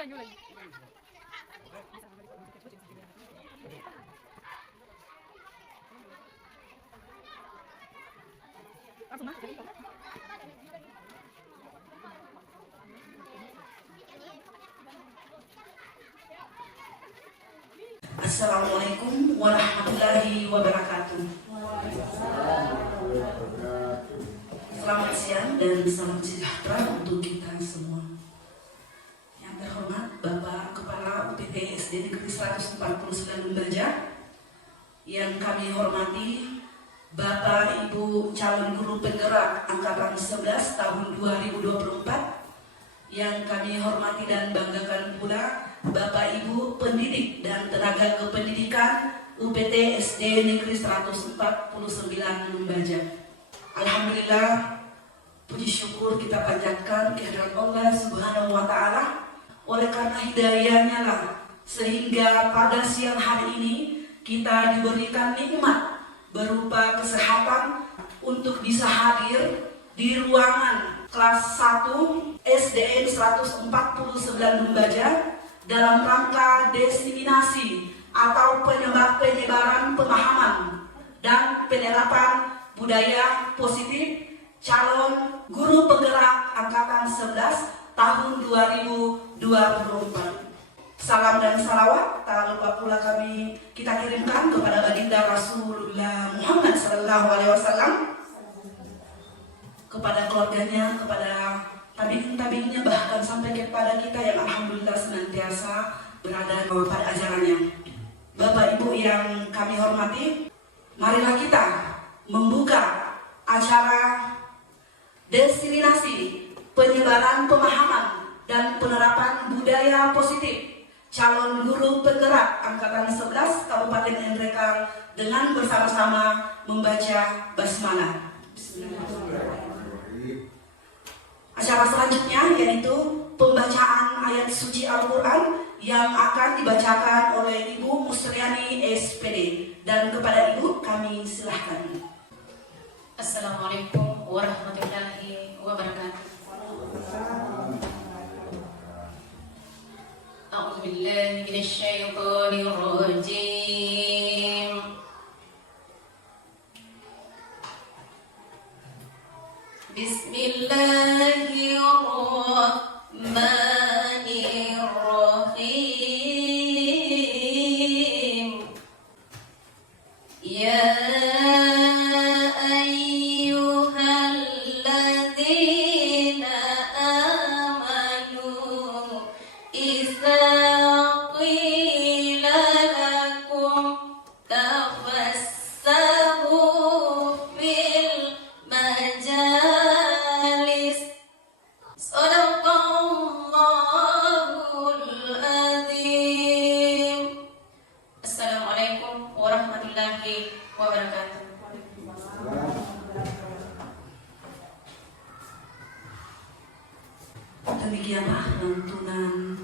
Assalamualaikum warahmatullahi wabarakatuh. Selamat siang dan salam sejahtera untuk kita semua. Yang terhormat Bapak Kepala UPT SD Negeri 149 Lumbaja, yang kami hormati Bapak Ibu calon guru penggerak angkatan 11 tahun 2024, yang kami hormati dan banggakan pula Bapak Ibu pendidik dan tenaga kependidikan UPT SD Negeri 149 Lumbaja. Alhamdulillah, puji syukur kita panjatkan kehadirat Allah Subhanahu wa Ta'ala. Oleh karena hidayahnya lah, sehingga pada siang hari ini kita diberikan nikmat berupa kesehatan untuk bisa hadir di ruangan kelas 1 SDN 149 Lumbaja dalam rangka diseminasi atau penyebaran pemahaman dan penerapan budaya positif calon guru penggerak angkatan 11 tahun 2024. Salam dan salawat tak lupa pula kita kirimkan kepada baginda Rasulullah Muhammad SAW, kepada keluarganya, kepada tabiin-tabiinnya, bahkan sampai kepada kita yang alhamdulillah senantiasa berada pada ajarannya. Bapak Ibu yang kami hormati, marilah kita membuka acara diseminasi penyebaran pemahaman dan penerapan budaya positif calon guru penggerak angkatan 11 Kabupaten Nrekang dengan bersama-sama membaca basmalah. Bismillahirrahmanirrahim. Acara selanjutnya yaitu pembacaan ayat suci Al-Quran yang akan dibacakan oleh Ibu Musriani SPD, dan kepada Ibu kami silahkan. Assalamualaikum warahmatullahi wabarakatuh. أعوذ بالله من الشيطان الرجيم. بسم الله الرحمن الرحيم. يا Demikianlah lantunan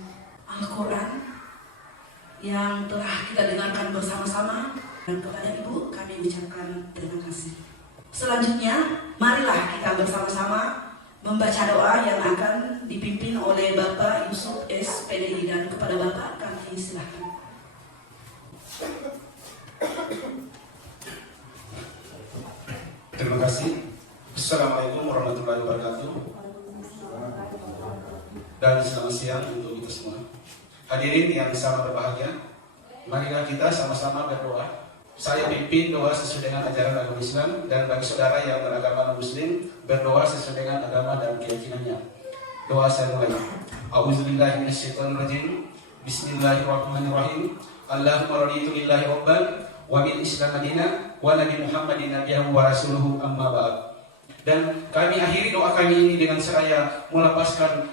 Al-Quran yang telah kita dengarkan bersama-sama, dan kepada Ibu kami ucapkan terima kasih. Selanjutnya, marilah kita bersama-sama membaca doa yang akan dipimpin oleh Bapak Yusuf SPD, dan kepada Bapak kami silakan. Terima kasih. Assalamualaikum warahmatullahi wabarakatuh. Dan selamat siang untuk kita semua. Hadirin yang sangat berbahagia, marilah kita sama-sama berdoa. Saya pimpin doa sesuai dengan ajaran agama Islam, dan bagi saudara yang beragama non-Muslim berdoa sesuai dengan agama dan keyakinannya. Doa saya mulai. A'udzubillahi minasyaitonirrajim. Bismillahirrahmanirrahim. Allahumma raditu lillahi rabban wa bil Islam madina wa nabi Muhammadin nabiyyan wa rasuluhu amma ba'd. Dan kami akhiri doa kami ini dengan seraya melapaskan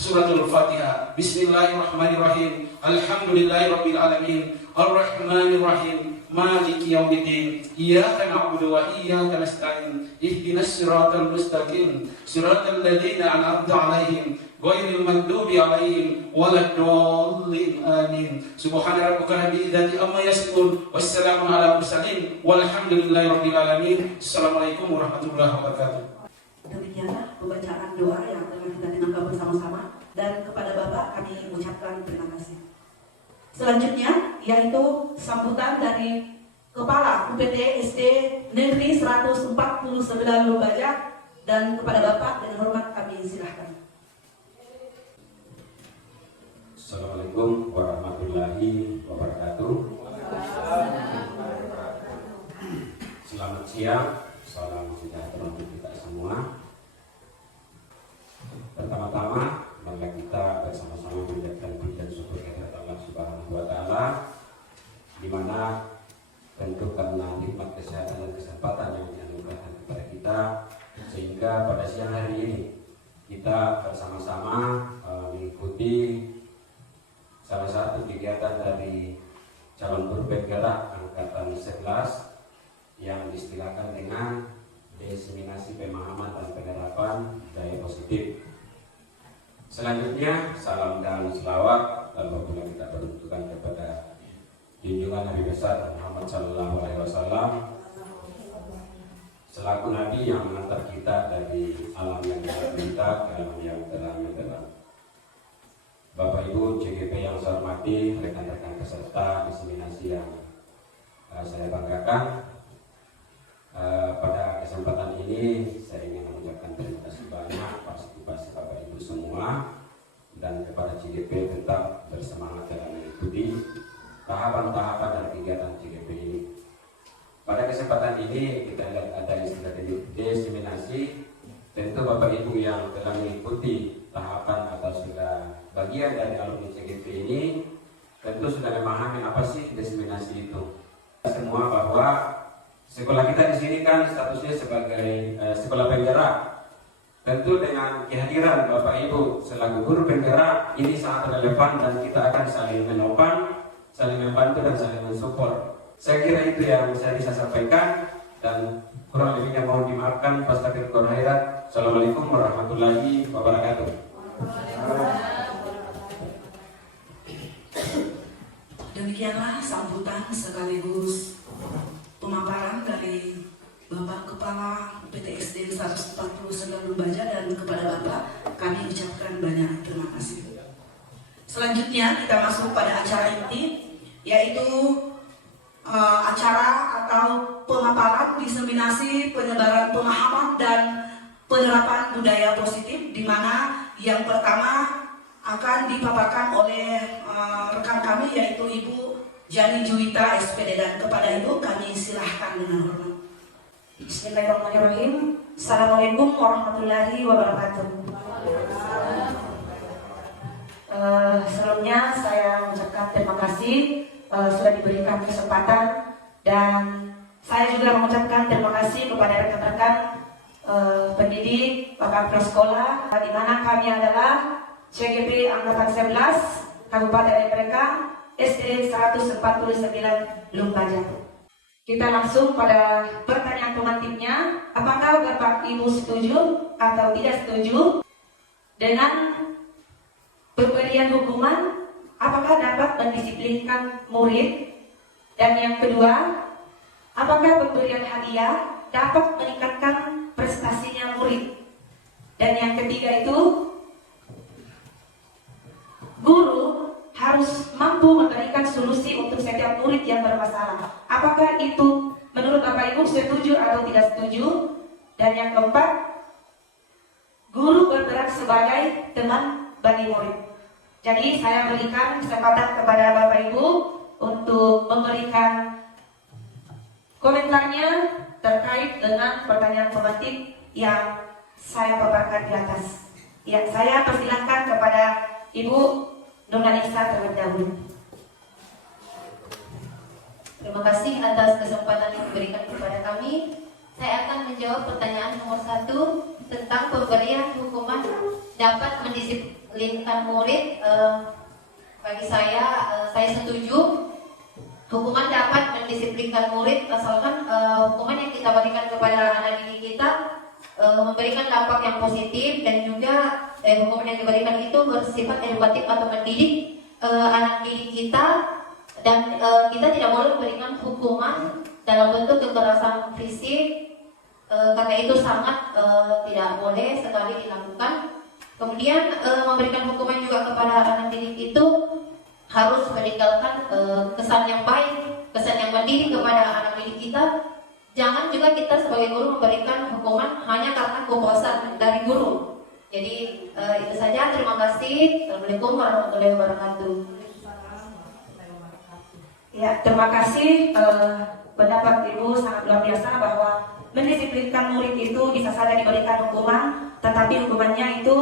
Suratul Fatihah. Bismillahirrahmanirrahim. Alhamdulillahirabbil alamin. Arrahmanirrahim. Maliki yaumiddin. Iyyaka na'budu wa iyyaka nasta'in. Ihdinas siratal mustaqim. Siratal ladzina an'amta 'alaihim ghairil maghdubi 'alaihim waladdallin. Amin. Subhana rabbika rabbil izzati amma yasifun. Wassalamu ala mursalin. Walhamdulillahirabbil alamin. Assalamualaikum warahmatullahi wabarakatuh. Demikianlah pembacaan doa yang telah kita dengarkan bersama-sama, dan kepada Bapak kami ucapkan terima kasih. Selanjutnya yaitu sambutan dari Kepala UPT SD Negeri 149 Lumbaja, dan kepada Bapak dengan hormat kami silahkan. Assalamualaikum warahmatullahi wabarakatuh. Selamat siang, salam sejahtera untuk kita semua. Pertama-tama, mari kita bersama-sama mengucapkan puji dan syukur kepada Allah Subhanahu wa Ta'ala, di mana tentu karena nikmat kesehatan dan kesempatan yang dianugerahkan kepada kita, sehingga pada siang hari ini kita bersama-sama mengikuti salah satu kegiatan dari calon guru penggerak angkatan 11 yang diistilahkan dengan diseminasi pemahaman dan penerapan daya positif. Selanjutnya, salam dan selawat alhamdulillah kita peruntukkan kepada junjungan Nabi besar Muhammad Sallallahu Alaihi Wasallam selaku Nabi yang mengantar kita dari alam yang gelap ke alam yang terang. Bapak Ibu CGP yang saya hormati, rekan-rekan peserta diseminasi yang saya banggakan, pada kesempatan ini saya ingin mengucapkan terima kasih banyak partisipasi Bapak Ibu semua, dan kepada CGP tetap bersemangat dalam mengikuti tahapan-tahapan dan kegiatan CGP ini. Pada kesempatan ini kita lihat ada istilah diseminasi. Tentu Bapak Ibu yang telah mengikuti tahapan atau sudah bagian dari alumni CGP ini tentu sudah memahami apa sih diseminasi itu. Semua bahwa sekolah kita di sini kan statusnya sebagai sekolah penggerak. Tentu dengan kehadiran Bapak Ibu selaku guru penggerak ini sangat relevan, dan kita akan saling menopang, saling membantu dan saling mensupport. Saya kira itu yang saya bisa sampaikan, dan kurang lebihnya mohon dimaafkan. Astagfirullah khairat. Assalamualaikum warahmatullahi wabarakatuh. Demikianlah sambutan sekaligus pemaparan dari Bapak Kepala PTSD 149 Lumbaja, dan kepada Bapak kami ucapkan banyak terima kasih. Selanjutnya kita masuk pada acara inti, yaitu acara atau pemaparan diseminasi penyebaran pemahaman dan penerapan budaya positif, di mana yang pertama akan dipaparkan oleh rekan kami yaitu Ibu Jani Juwita SPD, dan kepada Ibu kami silahkan dengan hormat. Bismillahirrahmanirrahim. Assalamualaikum warahmatullahi wabarakatuh. Sebelumnya saya mengucapkan terima kasih sudah diberikan kesempatan, dan saya juga mengucapkan terima kasih kepada rekan-rekan pendidik, Bapak Prasekolah, di mana kami adalah CGP Angkatan 11 Kabupaten MPK SD 149 Lumbaja. Kita langsung pada pertanyaan pemantiknya. Apakah Bapak Ibu setuju atau tidak setuju dengan pemberian hukuman? Apakah dapat mendisiplinkan murid? Dan yang kedua, apakah pemberian hadiah dapat meningkatkan prestasinya murid? Dan yang ketiga itu, guru harus mampu memberikan solusi untuk setiap murid yang bermasalah. Apakah itu menurut Bapak Ibu setuju atau tidak setuju? Dan yang keempat, guru berperan sebagai teman bagi murid. Jadi saya berikan kesempatan kepada Bapak Ibu untuk memberikan komentarnya terkait dengan pertanyaan pemantik yang saya paparkan di atas. Ya, saya persilahkan kepada Ibu Nurlanisa terlebih dahulu. Terima kasih atas kesempatan yang diberikan kepada kami. Saya akan menjawab pertanyaan nomor 1 tentang pemberian hukuman dapat mendisiplinkan murid. Bagi saya setuju. Hukuman dapat mendisiplinkan murid asalkan hukuman yang kita berikan kepada anak didik kita memberikan dampak yang positif, dan juga hukuman yang diberikan itu bersifat edukatif atau mendidik anak didik kita, dan kita tidak boleh memberikan hukuman dalam bentuk kekerasan fisik, karena itu sangat tidak boleh sekali dilakukan. Kemudian memberikan hukuman juga kepada anak didik itu harus meninggalkan kesan yang baik, kesan yang mendidik kepada anak didik kita. Jangan juga kita sebagai guru memberikan hukuman hanya karena kepuasan dari guru. Jadi itu saja. Terima kasih. Assalamualaikum warahmatullahi wabarakatuh. Ya, terima kasih. Pendapat Ibu sangat luar biasa bahwa mendisiplinkan murid itu bisa saja diberikan hukuman, tetapi hukumannya itu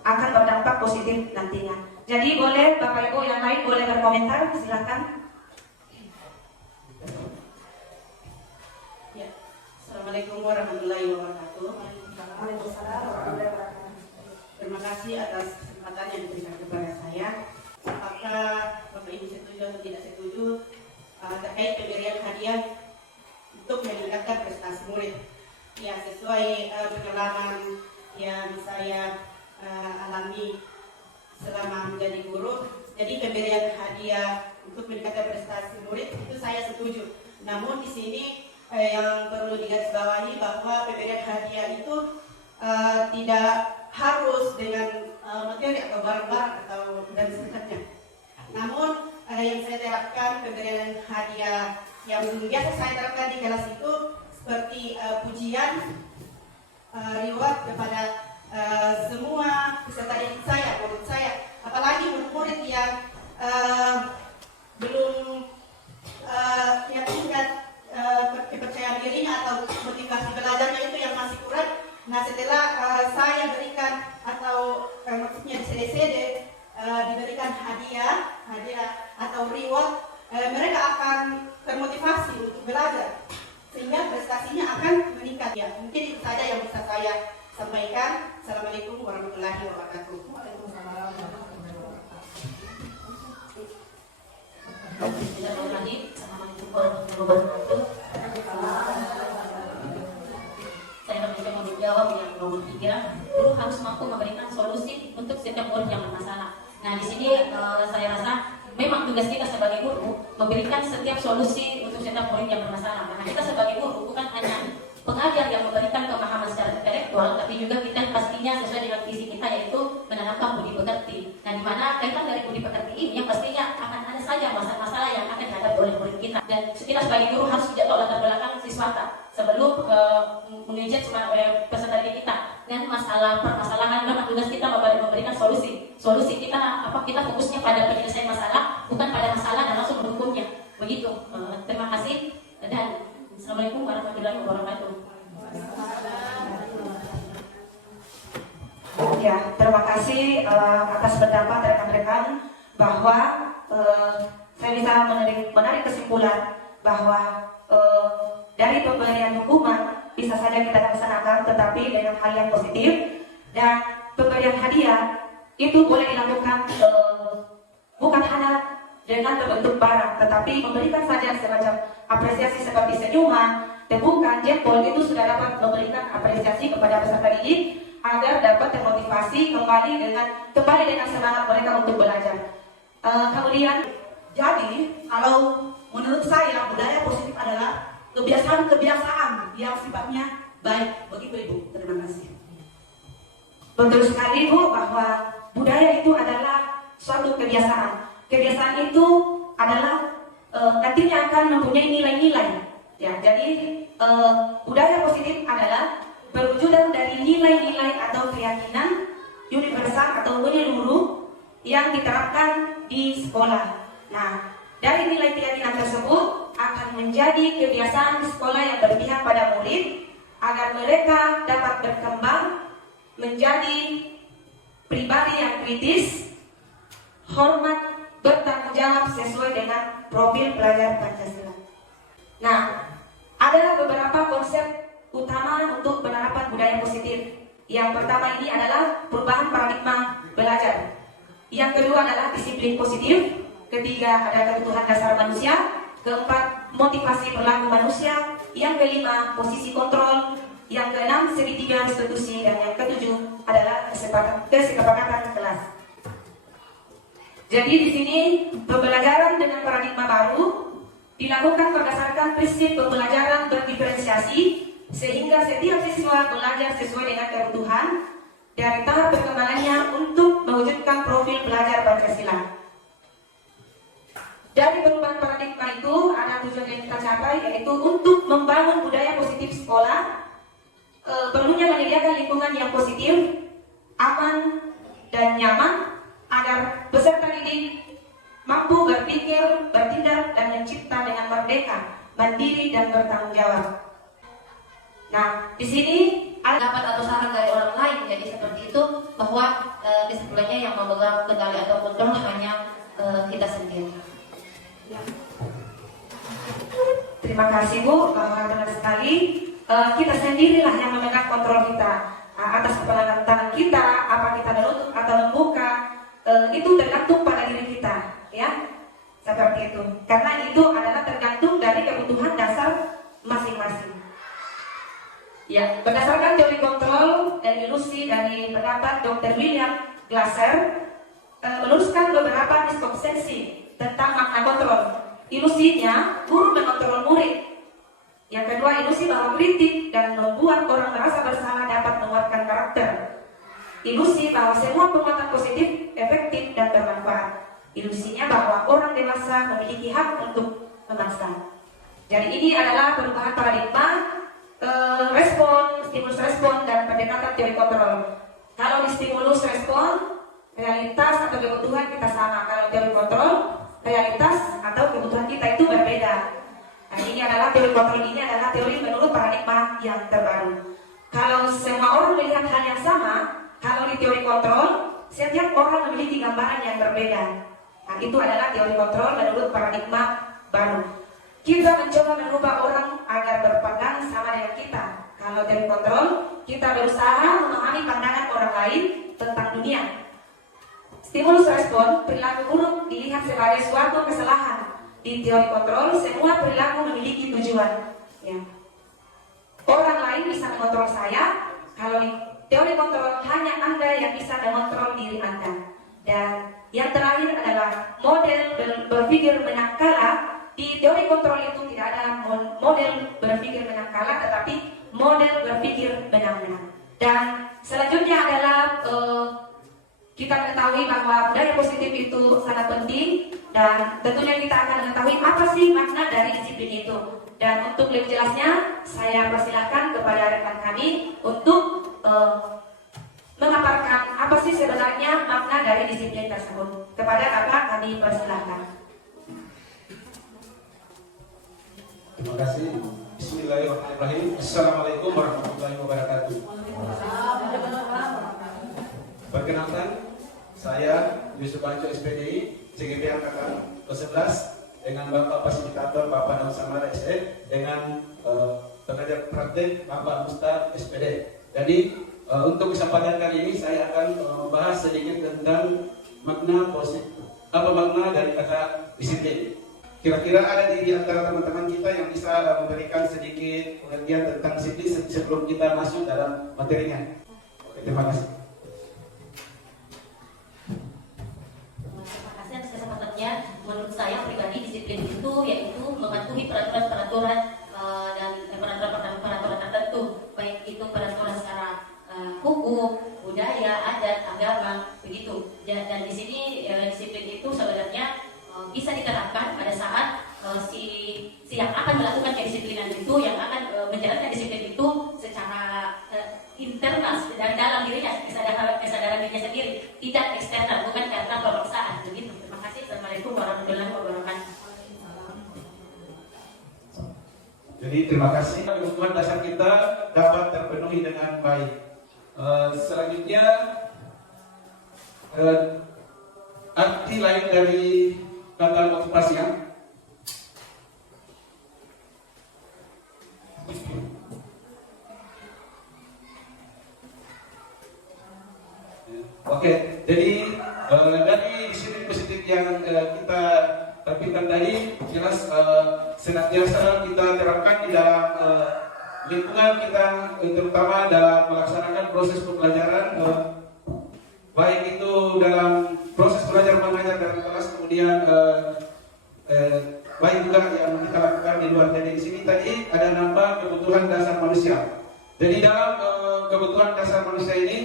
akan berdampak positif nantinya. Jadi boleh Bapak Ibu yang lain boleh berkomentar, silakan. Ya. Assalamualaikum warahmatullahi wabarakatuh. Terima kasih atas kesempatan yang diberikan kepada saya. Apakah Bapak Ibu setuju atau tidak setuju terkait pemberian hadiah untuk meningkatkan prestasi murid? Ya, sesuai pengalaman yang saya alami selama menjadi guru. Jadi pemberian hadiah untuk meningkatkan prestasi murid itu saya setuju. Namun di sini yang perlu digarisbawahi bahwa pemberian hadiah itu tidak harus dengan materi atau barang-barang atau dan sebagainya. Namun yang saya terapkan pemberian hadiah yang biasa saya terapkan di kelas itu seperti pujian, reward kepada semua peserta didik saya, murid saya, apalagi murid-murid yang belum yang tingkat kepercayaan dirinya atau motivasi belajarnya itu yang masih kurang. Nah, setelah saya berikan atau maksudnya di CD diberikan hadiah atau reward, mereka akan termotivasi untuk belajar sehingga prestasinya akan meningkat. Ya, mungkin itu saja yang bisa saya sampaikan. Assalamualaikum warahmatullahi wabarakatuh. Saya akan menjawab yang nomor 3. Guru harus mampu memberikan solusi untuk setiap murid yang bermasalah. Nah, di sini saya rasa memang tugas kita sebagai guru memberikan setiap solusi untuk setiap murid yang bermasalah. Nah, kita sebagai guru bukan hanya pengajar yang memberikan pemahaman secara intelektual, tapi juga kita pastinya sesuai dengan visi kita, yaitu menanamkan budi pekerti. Nah, di mana kaitan dari budi pekerti ini yang pastinya akan ada saja masalah-masalah yang akan dihadapi oleh murid kita. Dan kita sebagai guru harus tidak tahu latar belakang siswa sebelum mengejar peserta didik kita. Dan permasalahan memang tugas kita memberikan solusi. Solusi kita kita fokusnya pada penyelesaian masalah, bukan pada masalah dan langsung mendukungnya. Begitu. Terima kasih dan Assalamualaikum warahmatullahi wabarakatuh. Ya, terima kasih atas pendapat rekan-rekan bahwa saya bisa menarik kesimpulan bahwa dari pemberian hukuman bisa saja kita laksanakan, tetapi dengan hal yang positif, dan pemberian hadiah itu boleh dilakukan bukan hanya dengan berbentuk barang, tetapi memberikan saja semacam apresiasi seperti senyuman, tepukan, jempol, itu sudah dapat memberikan apresiasi kepada peserta didik agar dapat termotivasi kembali dengan semangat mereka untuk belajar. Kemudian, jadi kalau menurut saya budaya positif adalah kebiasaan yang sifatnya baik. Begitu Ibu. Terima kasih. betul sekali Bu bahwa budaya itu adalah suatu kebiasaan. Kebiasaan itu adalah nantinya akan mempunyai nilai-nilai. Ya, jadi budaya positif adalah berwujudan dari nilai-nilai atau keyakinan universal atau menyeluruh yang diterapkan di sekolah. Nah, dari nilai keyakinan tersebut akan menjadi kebiasaan sekolah yang berpihak pada murid agar mereka dapat berkembang menjadi pribadi yang kritis, hormat, bertanggung jawab sesuai dengan profil pelajar Pancasila. Nah, ada beberapa konsep utama untuk penerapan budaya positif. Yang pertama ini adalah perubahan paradigma belajar. Yang kedua adalah disiplin positif. Ketiga ada kebutuhan dasar manusia. Keempat, motivasi perilaku manusia. Yang kelima, posisi kontrol. Yang keenam, segitiga restitusi. Dan yang ketujuh adalah kesepakatan kelas. Jadi di sini pembelajaran dengan paradigma baru dilakukan berdasarkan prinsip pembelajaran berdiferensiasi, sehingga setiap siswa belajar sesuai dengan kebutuhan dari tahap perkembangannya untuk mewujudkan profil pelajar Pancasila. Dari perubahan paradigma itu ada tujuan yang kita capai, yaitu untuk membangun budaya positif sekolah, perlunya menyediakan lingkungan yang positif, aman dan nyaman agar peserta didik mampu berpikir, bertindak dan mencipta dengan merdeka, mandiri dan bertanggung jawab. Nah, di sini dapat atau saran dari orang lain, jadi seperti itu bahwa kesimpulannya yang memegang kendali atau kontrol hanya kita sendiri. Terima kasih Bu, benar sekali. Kita sendirilah yang memegang kontrol kita atas kepenangan tangan kita, apa kita menutup atau membuka, itu tergantung pada diri kita, ya, seperti itu. Karena itu adalah tergantung dari kebutuhan dasar masing-masing. Ya, berdasarkan teori kontrol dan ilusi dari pendapat Dr. William Glasser, meluruskan beberapa miskonsepsi tentang makna kontrol. Ilusinya, guru mengontrol murid. Yang kedua, ilusi bahwa kritik dan membuat orang merasa bersalah dapat menguatkan karakter. Ilusi bahwa semua penguatan positif, efektif, dan bermanfaat. Ilusinya bahwa orang dewasa memiliki hak untuk memaksa. Jadi ini adalah perubahan paradigma, respon, stimulus respon, dan pendekatan teori kontrol. Kalau di stimulus respon, realitas atau kebutuhan kita sama. Kalau teori kontrol, realitas atau kebutuhan kita itu berbeda. Nah, ini adalah teori kontrol, ini adalah teori menurut paradigma yang terbaru. Kalau semua orang melihat hal yang sama, kalau di teori kontrol, setiap orang memiliki gambaran yang berbeda. Nah, itu adalah teori kontrol menurut paradigma baru. Kita mencoba merubah orang agar berpandangan sama dengan kita. Kalau teori kontrol, kita berusaha memahami pandangan orang lain tentang dunia. Stimulus respon, perilaku buruk dilihat sebagai suatu kesalahan. Di teori kontrol, semua perilaku memiliki tujuan. Ya. Orang lain bisa mengontrol saya. Kalau di teori kontrol, hanya Anda yang bisa mengontrol diri Anda. Dan yang terakhir adalah model berpikir menangkala. Di teori kontrol itu tidak ada model berpikir menangkala, tetapi model berpikir menang-menang. Dan selanjutnya adalah kita mengetahui bahwa budaya positif itu sangat penting, dan tentunya kita akan mengetahui apa sih makna dari disiplin itu. Dan untuk lebih jelasnya, saya persilahkan kepada rekan kami untuk memaparkan apa sih sebenarnya makna dari disiplin tersebut. Kepada Bapak kami persilahkan. Terima kasih. Bismillahirrahmanirrahim. Assalamualaikum warahmatullahi wabarakatuh. Perkenalkan, saya Yusuf Banco SPDI, CGP Angkatan ke-11 dengan Bapak Fasilitator Bapak Daun Samara SD dengan pengajar praktek Bapak Mustar SPD. Jadi untuk kesempatan kali ini saya akan membahas sedikit tentang makna positif, apa makna dari kata disiplin. Kira-kira ada di antara teman-teman kita yang bisa memberikan sedikit pengertian tentang disiplin sebelum kita masuk dalam materinya. Oke, terima kasih. Terima kasih atas kesempatannya. Menurut saya pribadi disiplin itu yaitu mematuhi peraturan-peraturan dan peraturan-peraturan tertentu, baik itu peraturan secara hukum, budaya, adat, agama, begitu. Dan di sini disiplin itu sebenarnya bisa diterapkan pada saat si yang akan melakukan kedisiplinan itu, yang akan menjalankan disiplin itu secara internal dari dalam dirinya, kesadaran dirinya sendiri, tidak eksternal, bukan karena pemaksaan, begitu. Terima kasih. Assalamualaikum warahmatullahi wabarakatuh. Jadi terima kasih, kebutuhan dasar kita dapat terpenuhi dengan baik. Selanjutnya arti lain dari kata motivasi ya. Oke, jadi dari disiplin positif yang kita tampilkan tadi, jelas senantiasa kita terapkan di dalam lingkungan kita, terutama dalam melaksanakan proses pembelajaran, baik itu dalam proses belajar mengajar dalam kelas, kemudian baik juga yang kita lakukan di luar. Jadi di sini tadi ada nampak kebutuhan dasar manusia. Jadi dalam kebutuhan dasar manusia ini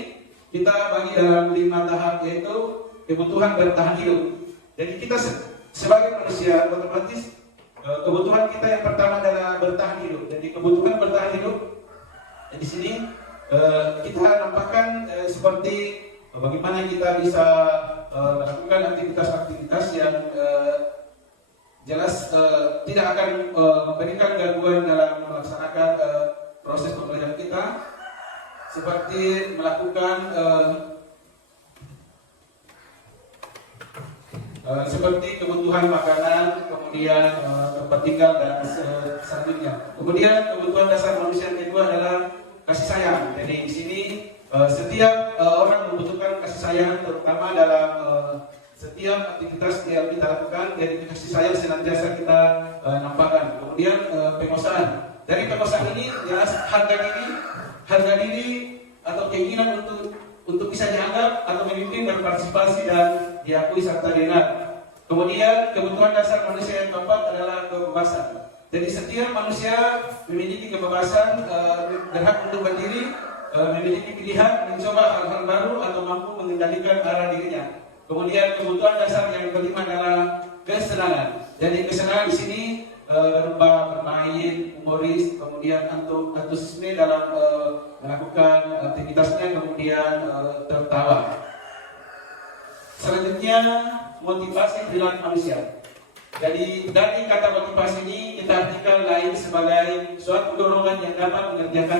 kita bagi dalam 5 tahap, yaitu kebutuhan bertahan hidup. Jadi kita sebagai manusia otomatis kebutuhan kita yang pertama adalah bertahan hidup. Jadi kebutuhan bertahan hidup di sini kita nampakkan seperti bagaimana kita bisa melakukan aktivitas-aktivitas yang jelas tidak akan memberikan gangguan dalam melaksanakan proses pembelajaran kita, seperti melakukan seperti kebutuhan makanan, kemudian tempat tinggal dan selanjutnya. Kemudian kebutuhan dasar manusia yang kedua adalah kasih sayang. Jadi di sini setiap orang membutuhkan kasih sayang, terutama dalam setiap aktivitas yang kita lakukan. Jadi kasih sayang senantiasa kita nampakkan. Kemudian penguasaan. Dari penguasaan ini jelas harga diri atau keinginan untuk bisa dianggap atau memimpin, berpartisipasi dan diakui serta didengar. Kemudian kebutuhan dasar manusia yang keempat adalah kebebasan. Jadi setiap manusia memiliki kebebasan, berhak untuk berdiri, memiliki pilihan, mencoba hal-hal baru atau mampu mengendalikan arah dirinya. Kemudian kebutuhan dasar yang kelima adalah kesenangan. Jadi kesenangan di sini berupa bermain, humoris, kemudian antusiasme dalam melakukan aktivitasnya, kemudian tertawa. Selanjutnya motivasi perilaku manusia. Jadi dari kata motivasi ini kita artikan lain sebagai suatu dorongan yang dapat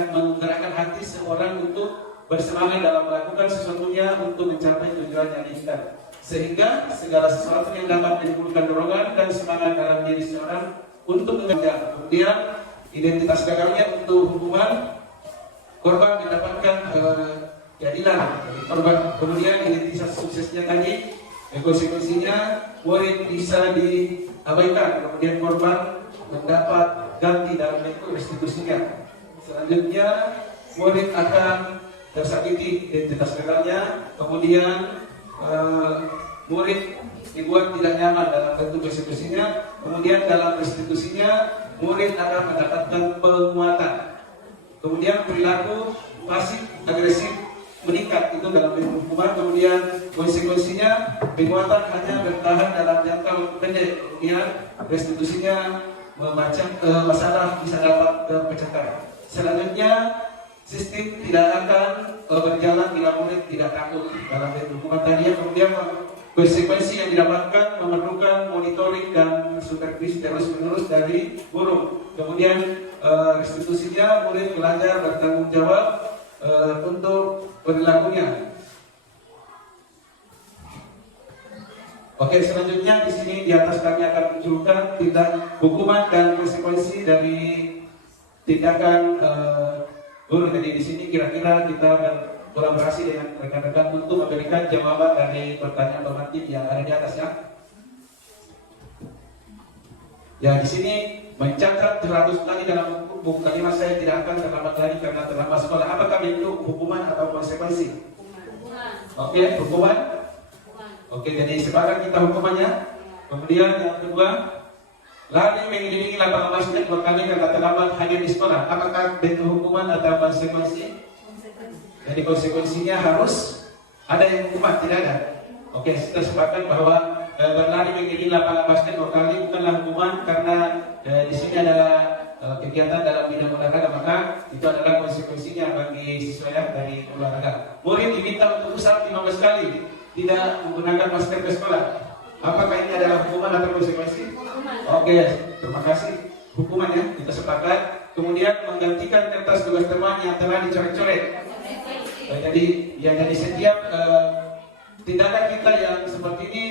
menggerakkan hati seorang untuk bersemangat dalam melakukan sesuatunya untuk mencapai tujuan yang diinginkan. Sehingga segala sesuatu yang dapat menimbulkan dorongan dan semangat dalam diri seorang untuk mengejar. Kemudian identitas gagalnya untuk hubungan, korban mendapatkan keadilan. Kemudian identitas suksesnya tadi, konsekuensinya murid bisa diabaikan. Kemudian korban mendapat ganti dalam bentuk restitusinya. Selanjutnya murid akan tersakiti identitas gagalnya. Kemudian murid dibuat tidak nyaman dalam bentuk restitusinya. Kemudian dalam restitusinya murid akan mendapatkan penguatan. Kemudian perilaku pasif agresif meningkat, itu dalam bentuk hukuman. Kemudian konsekuensinya penguatan hanya bertahan dalam jangka pendek. Kemudian restitusinya memacam masalah bisa dapat terpecahkan. Selanjutnya sistem tidak akan berjalan bila murid tidak takut dalam bentuk hukuman tadi. Kemudian konsekuensi yang didapatkan memerlukan monitoring dan supervisi terus-menerus dari guru. Kemudian restitusinya murid belajar bertanggung jawab untuk perilakunya. Oke, selanjutnya di sini di atas kami akan menunjukkan tindak hukuman dan konsekuensi dari tindakan guru. Jadi di sini kira-kira kita kolaborasi dengan rekan-rekan untuk memberikan jawaban dari pertanyaan normatif yang ada di atasnya. Ya, di sini mencatat 100 kali dalam buku kalimat saya tidak akan terlambat lagi karena terlambat sekolah. Apakah bentuk hukuman atau konsekuensi? Oke, hukuman. Oke, jadi sekarang kita hukumannya. Kemudian yang kedua, lari mengelilingi lapangan basket 2 kali karena terlambat hadir di sekolah. Apakah bentuk hukuman atau konsekuensi? Jadi konsekuensinya harus ada yang hukuman, tidak ada. Oke, kita sepakat bahwa berlari mengelilingi lapangan basket 2 kali bukanlah hukuman karena di sini adalah kegiatan dalam bidang olahraga, maka itu adalah konsekuensinya bagi siswa dari olahraga. Murid diminta untuk usap 15 kali tidak menggunakan masker ke sekolah. Apakah ini adalah hukuman atau konsekuensi? Oke, terima kasih. Hukumannya kita sepakat. Kemudian menggantikan kertas tugas teman yang telah dicoret-coret. Jadi setiap tindakan kita yang seperti ini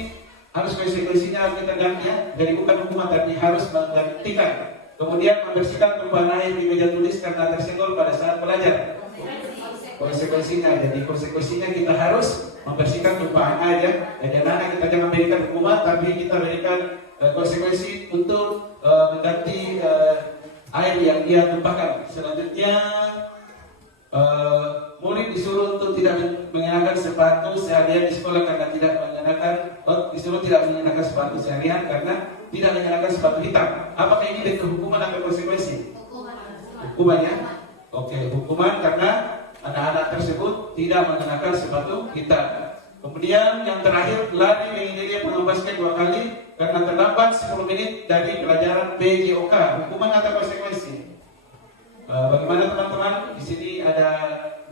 harus konsekuensinya harus kita ganti ya. Jadi bukan hukuman tapi harus menggantikan. Kemudian membersihkan tumpahan air di meja tulis karena tersenggol pada saat belajar. Konsekuensinya, jadi konsekuensinya kita harus membersihkan tumpahan air ya. Jadi anak kita jangan berikan hukuman tapi kita berikan konsekuensi untuk mengganti air yang dia tumpahkan. Selanjutnya murid disuruh untuk tidak mengenakan sepatu seharian di sekolah karena tidak disuruh tidak mengenakan sepatu seharian karena tidak mengenakan sepatu hitam. Apakah ini bentuk hukuman atau konsekuensi? Hukuman ya. Oke, hukuman karena anak-anak tersebut tidak mengenakan sepatu hitam. Kemudian yang terakhir, lari menghindari peluang basket 2 kali karena terlambat 10 menit dari pelajaran PJOK. Hukuman atau konsekuensi? Bagaimana teman-teman? Di sini ada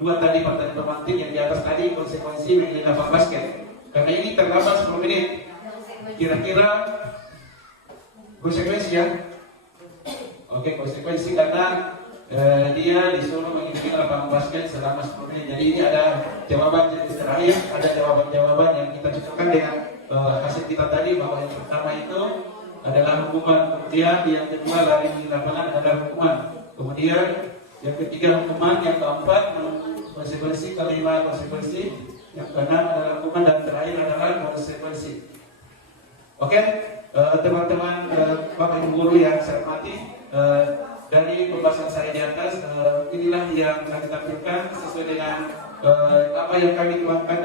2 tadi pertanyaan pemantik, yang di atas tadi konsekuensi menghindari lapangan basket. Karena ini terlambat 10 menit. Kira-kira konsekuensi ya? Oke, konsekuensi karena dia disuruh mengikuti lapangan basket selama 10 menit. Jadi ini ada jawaban jenis terakhir, ada jawaban-jawaban yang kita cocokkan dengan hasil kita tadi, bahwa yang pertama itu adalah hukuman, kemudian yang kedua lari di lapangan adalah hukuman, kemudian yang ketiga hukuman, yang keempat konsekuensi, kelima konsekuensi, yang keenam adalah hukuman, dan terakhir adalah konsekuensi. Oke, teman-teman, Bapak Ibu guru yang saya hormati, dari pembahasan saya di atas, inilah yang kami tampilkan sesuai dengan apa yang kami tuangkan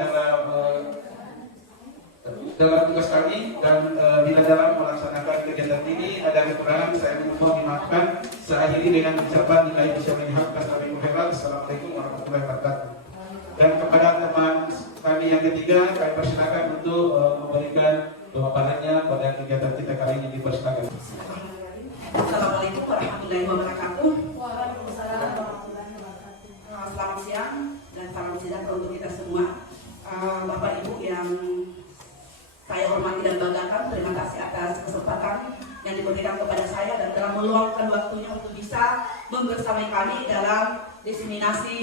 dalam tugas kami, dan bila dalam melaksanakan kegiatan ini ada kekurangan, saya mohon dimaafkan. Saya akhiri dengan ucapan nilai bismillah. Assalamualaikum warahmatullahi wabarakatuh. Dan kepada teman kami yang ketiga, kami persilakan untuk memberikan pemaparannya pada kegiatan kita kali ini. Dipersilakan. Assalamualaikum warahmatullahi wabarakatuh. Waalaikumsalam warahmatullahi wabarakatuh. Selamat siang dan salam sejahtera untuk kita semua. Bapak Ibu yang saya hormati dan banggakan, terima kasih atas kesempatan yang diberikan kepada saya dan telah meluangkan waktunya untuk bisa membersamai kami dalam diseminasi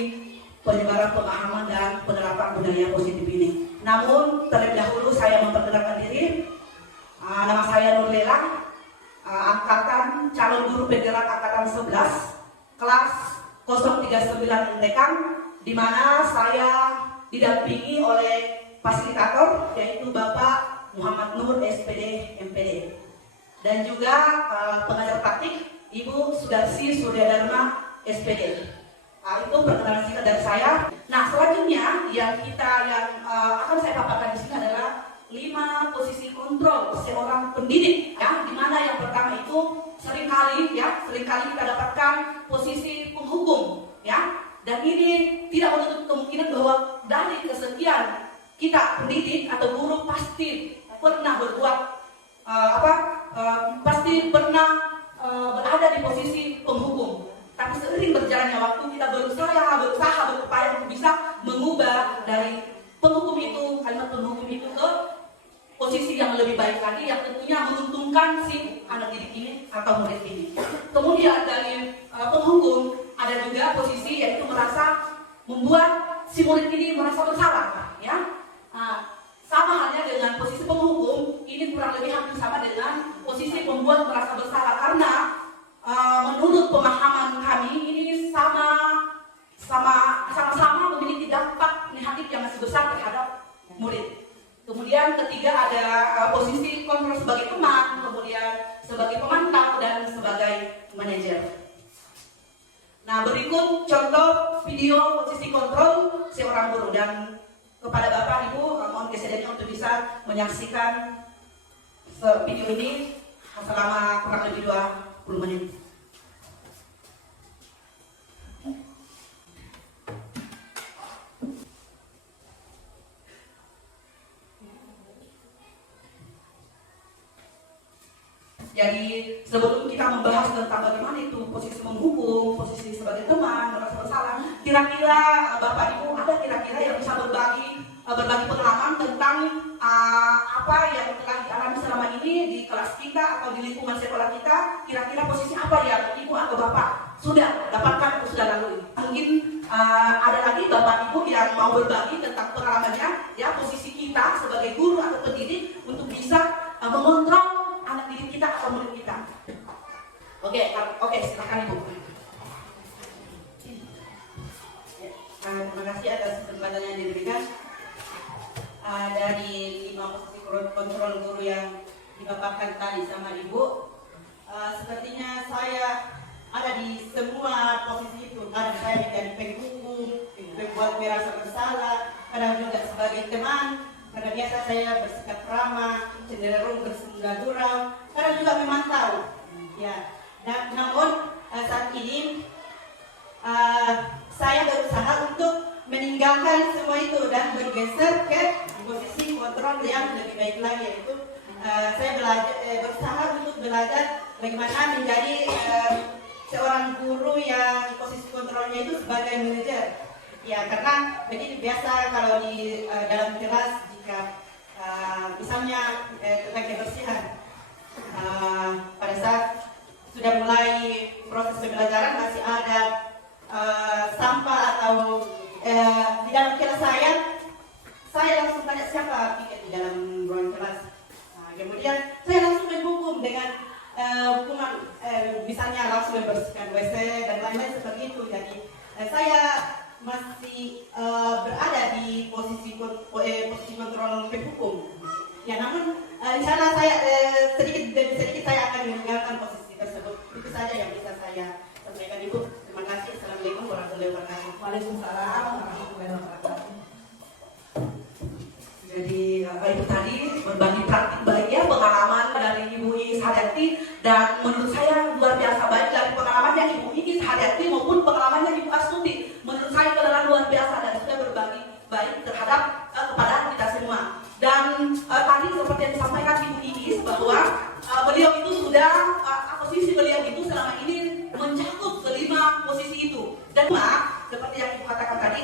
penyebaran pemahaman dan penerapan budaya positif ini. Namun terlebih dahulu saya memperkenalkan diri. Nama saya Nurlela, angkatan calon guru penggerak angkatan 11 kelas 039 Intekam, di mana saya didampingi oleh fasilitator yaitu Bapak Muhammad Nur SPD MPD, dan juga pengajar praktik Ibu Sudarsi Suryadharma SPD. Itu perkenalan singkat dari saya. Nah, selanjutnya yang akan saya paparkan di sini adalah 5 posisi kontrol seorang pendidik, ya, di mana yang pertama itu seringkali kita dapatkan posisi penghukum, ya, dan ini tidak menutup kemungkinan bahwa dari kesekian kita pendidik atau guru pasti pernah berbuat pasti pernah berada di posisi penghukum. Tapi seiring berjalannya waktu kita berusaha berupaya untuk bisa mengubah dari penghukum itu, kalimat penghukum itu ke posisi yang lebih baik lagi, yang tentunya menguntungkan si anak didik ini atau murid ini. Kemudian dari penghukum ada juga posisi yaitu merasa membuat si murid ini merasa bersalah, ya. Sama halnya dengan posisi penghukum, ini kurang lebih hampir sama dengan posisi pembuat merasa bersalah, karena menurut pemahaman kami ini sama-sama memiliki dampak negatif yang masih besar terhadap murid. Kemudian ketiga ada posisi kontrol sebagai teman, kemudian sebagai pemantau, dan sebagai manajer. Nah, berikut contoh video posisi kontrol seorang guru, dan kepada Bapak Ibu mohon kesediaannya untuk bisa menyaksikan video ini selama kurang lebih 20 menit. Jadi sebelum kita membahas tentang bagaimana itu posisi menghukum, posisi sebagai teman, merasa bersalah, kira-kira Bapak Ibu ada kira-kira yang bisa berbagi pengalaman tentang apa yang telah dialami selama ini di kelas kita atau di lingkungan sekolah kita, kira-kira posisi apa yang Ibu atau Bapak sudah dapatkan atau sudah lalui. Mungkin ada lagi Bapak Ibu yang mau berbagi tentang pengalamannya, ya, posisi kita sebagai guru atau pendidik untuk bisa mengontrol anak didik kita atau murid kita. Oke, silakan Ibu. Terima kasih atas kesempatan yang diberikan. Dari 5 posisi kontrol guru yang dipaparkan tadi sama Ibu, sepertinya saya ada di semua posisi itu. Kadang saya menjadi penghukum, membuat merasa bersalah, kadang juga sebagai teman. Karena biasa saya bersikap ramah, cenderung bersungguh gurau, kadang juga memantau. Ya, namun saat ini saya berusaha untuk meninggalkan semua itu dan bergeser ke posisi kontrol yang lebih baik lagi, yaitu saya berusaha untuk belajar bagaimana menjadi seorang guru yang posisi kontrolnya itu sebagai manajer. Ya, karena begini, biasa kalau di dalam kelas jika misalnya tentang kebersihan, pada saat sudah mulai proses pembelajaran masih ada sampah atau di dalam kelas saya langsung tanya siapa piket di dalam ruang kelas. Kemudian saya langsung menghukum dengan hukuman, misalnya langsung membersihkan WC dan lain-lain seperti itu. Jadi saya masih berada di posisi kontrol penghukum. Ya, namun insya Allah saya sedikit demi sedikit saya akan meninggalkan posisi tersebut. Itu saja yang bisa saya sampaikan, Ibu. Terima kasih. Assalamualaikum warahmatullahi wabarakatuh. Waalaikumsalam warahmatullahi wabarakatuh. Jadi Ibu tadi berbagi praktik baik ya, pengalaman dari Ibu Iis Haryati, dan menurut saya luar biasa baik dari pengalamannya Ibu Iis Haryati maupun pengalamannya Ibu Astuti. Menurut saya adalah luar biasa dan sudah berbagi baik terhadap kepada kita semua. Dan tadi seperti yang disampaikan Ibu Iis bahwa beliau itu sudah posisi beliau itu selama ini mencakup kelima posisi itu. Dan seperti yang Ibu katakan tadi,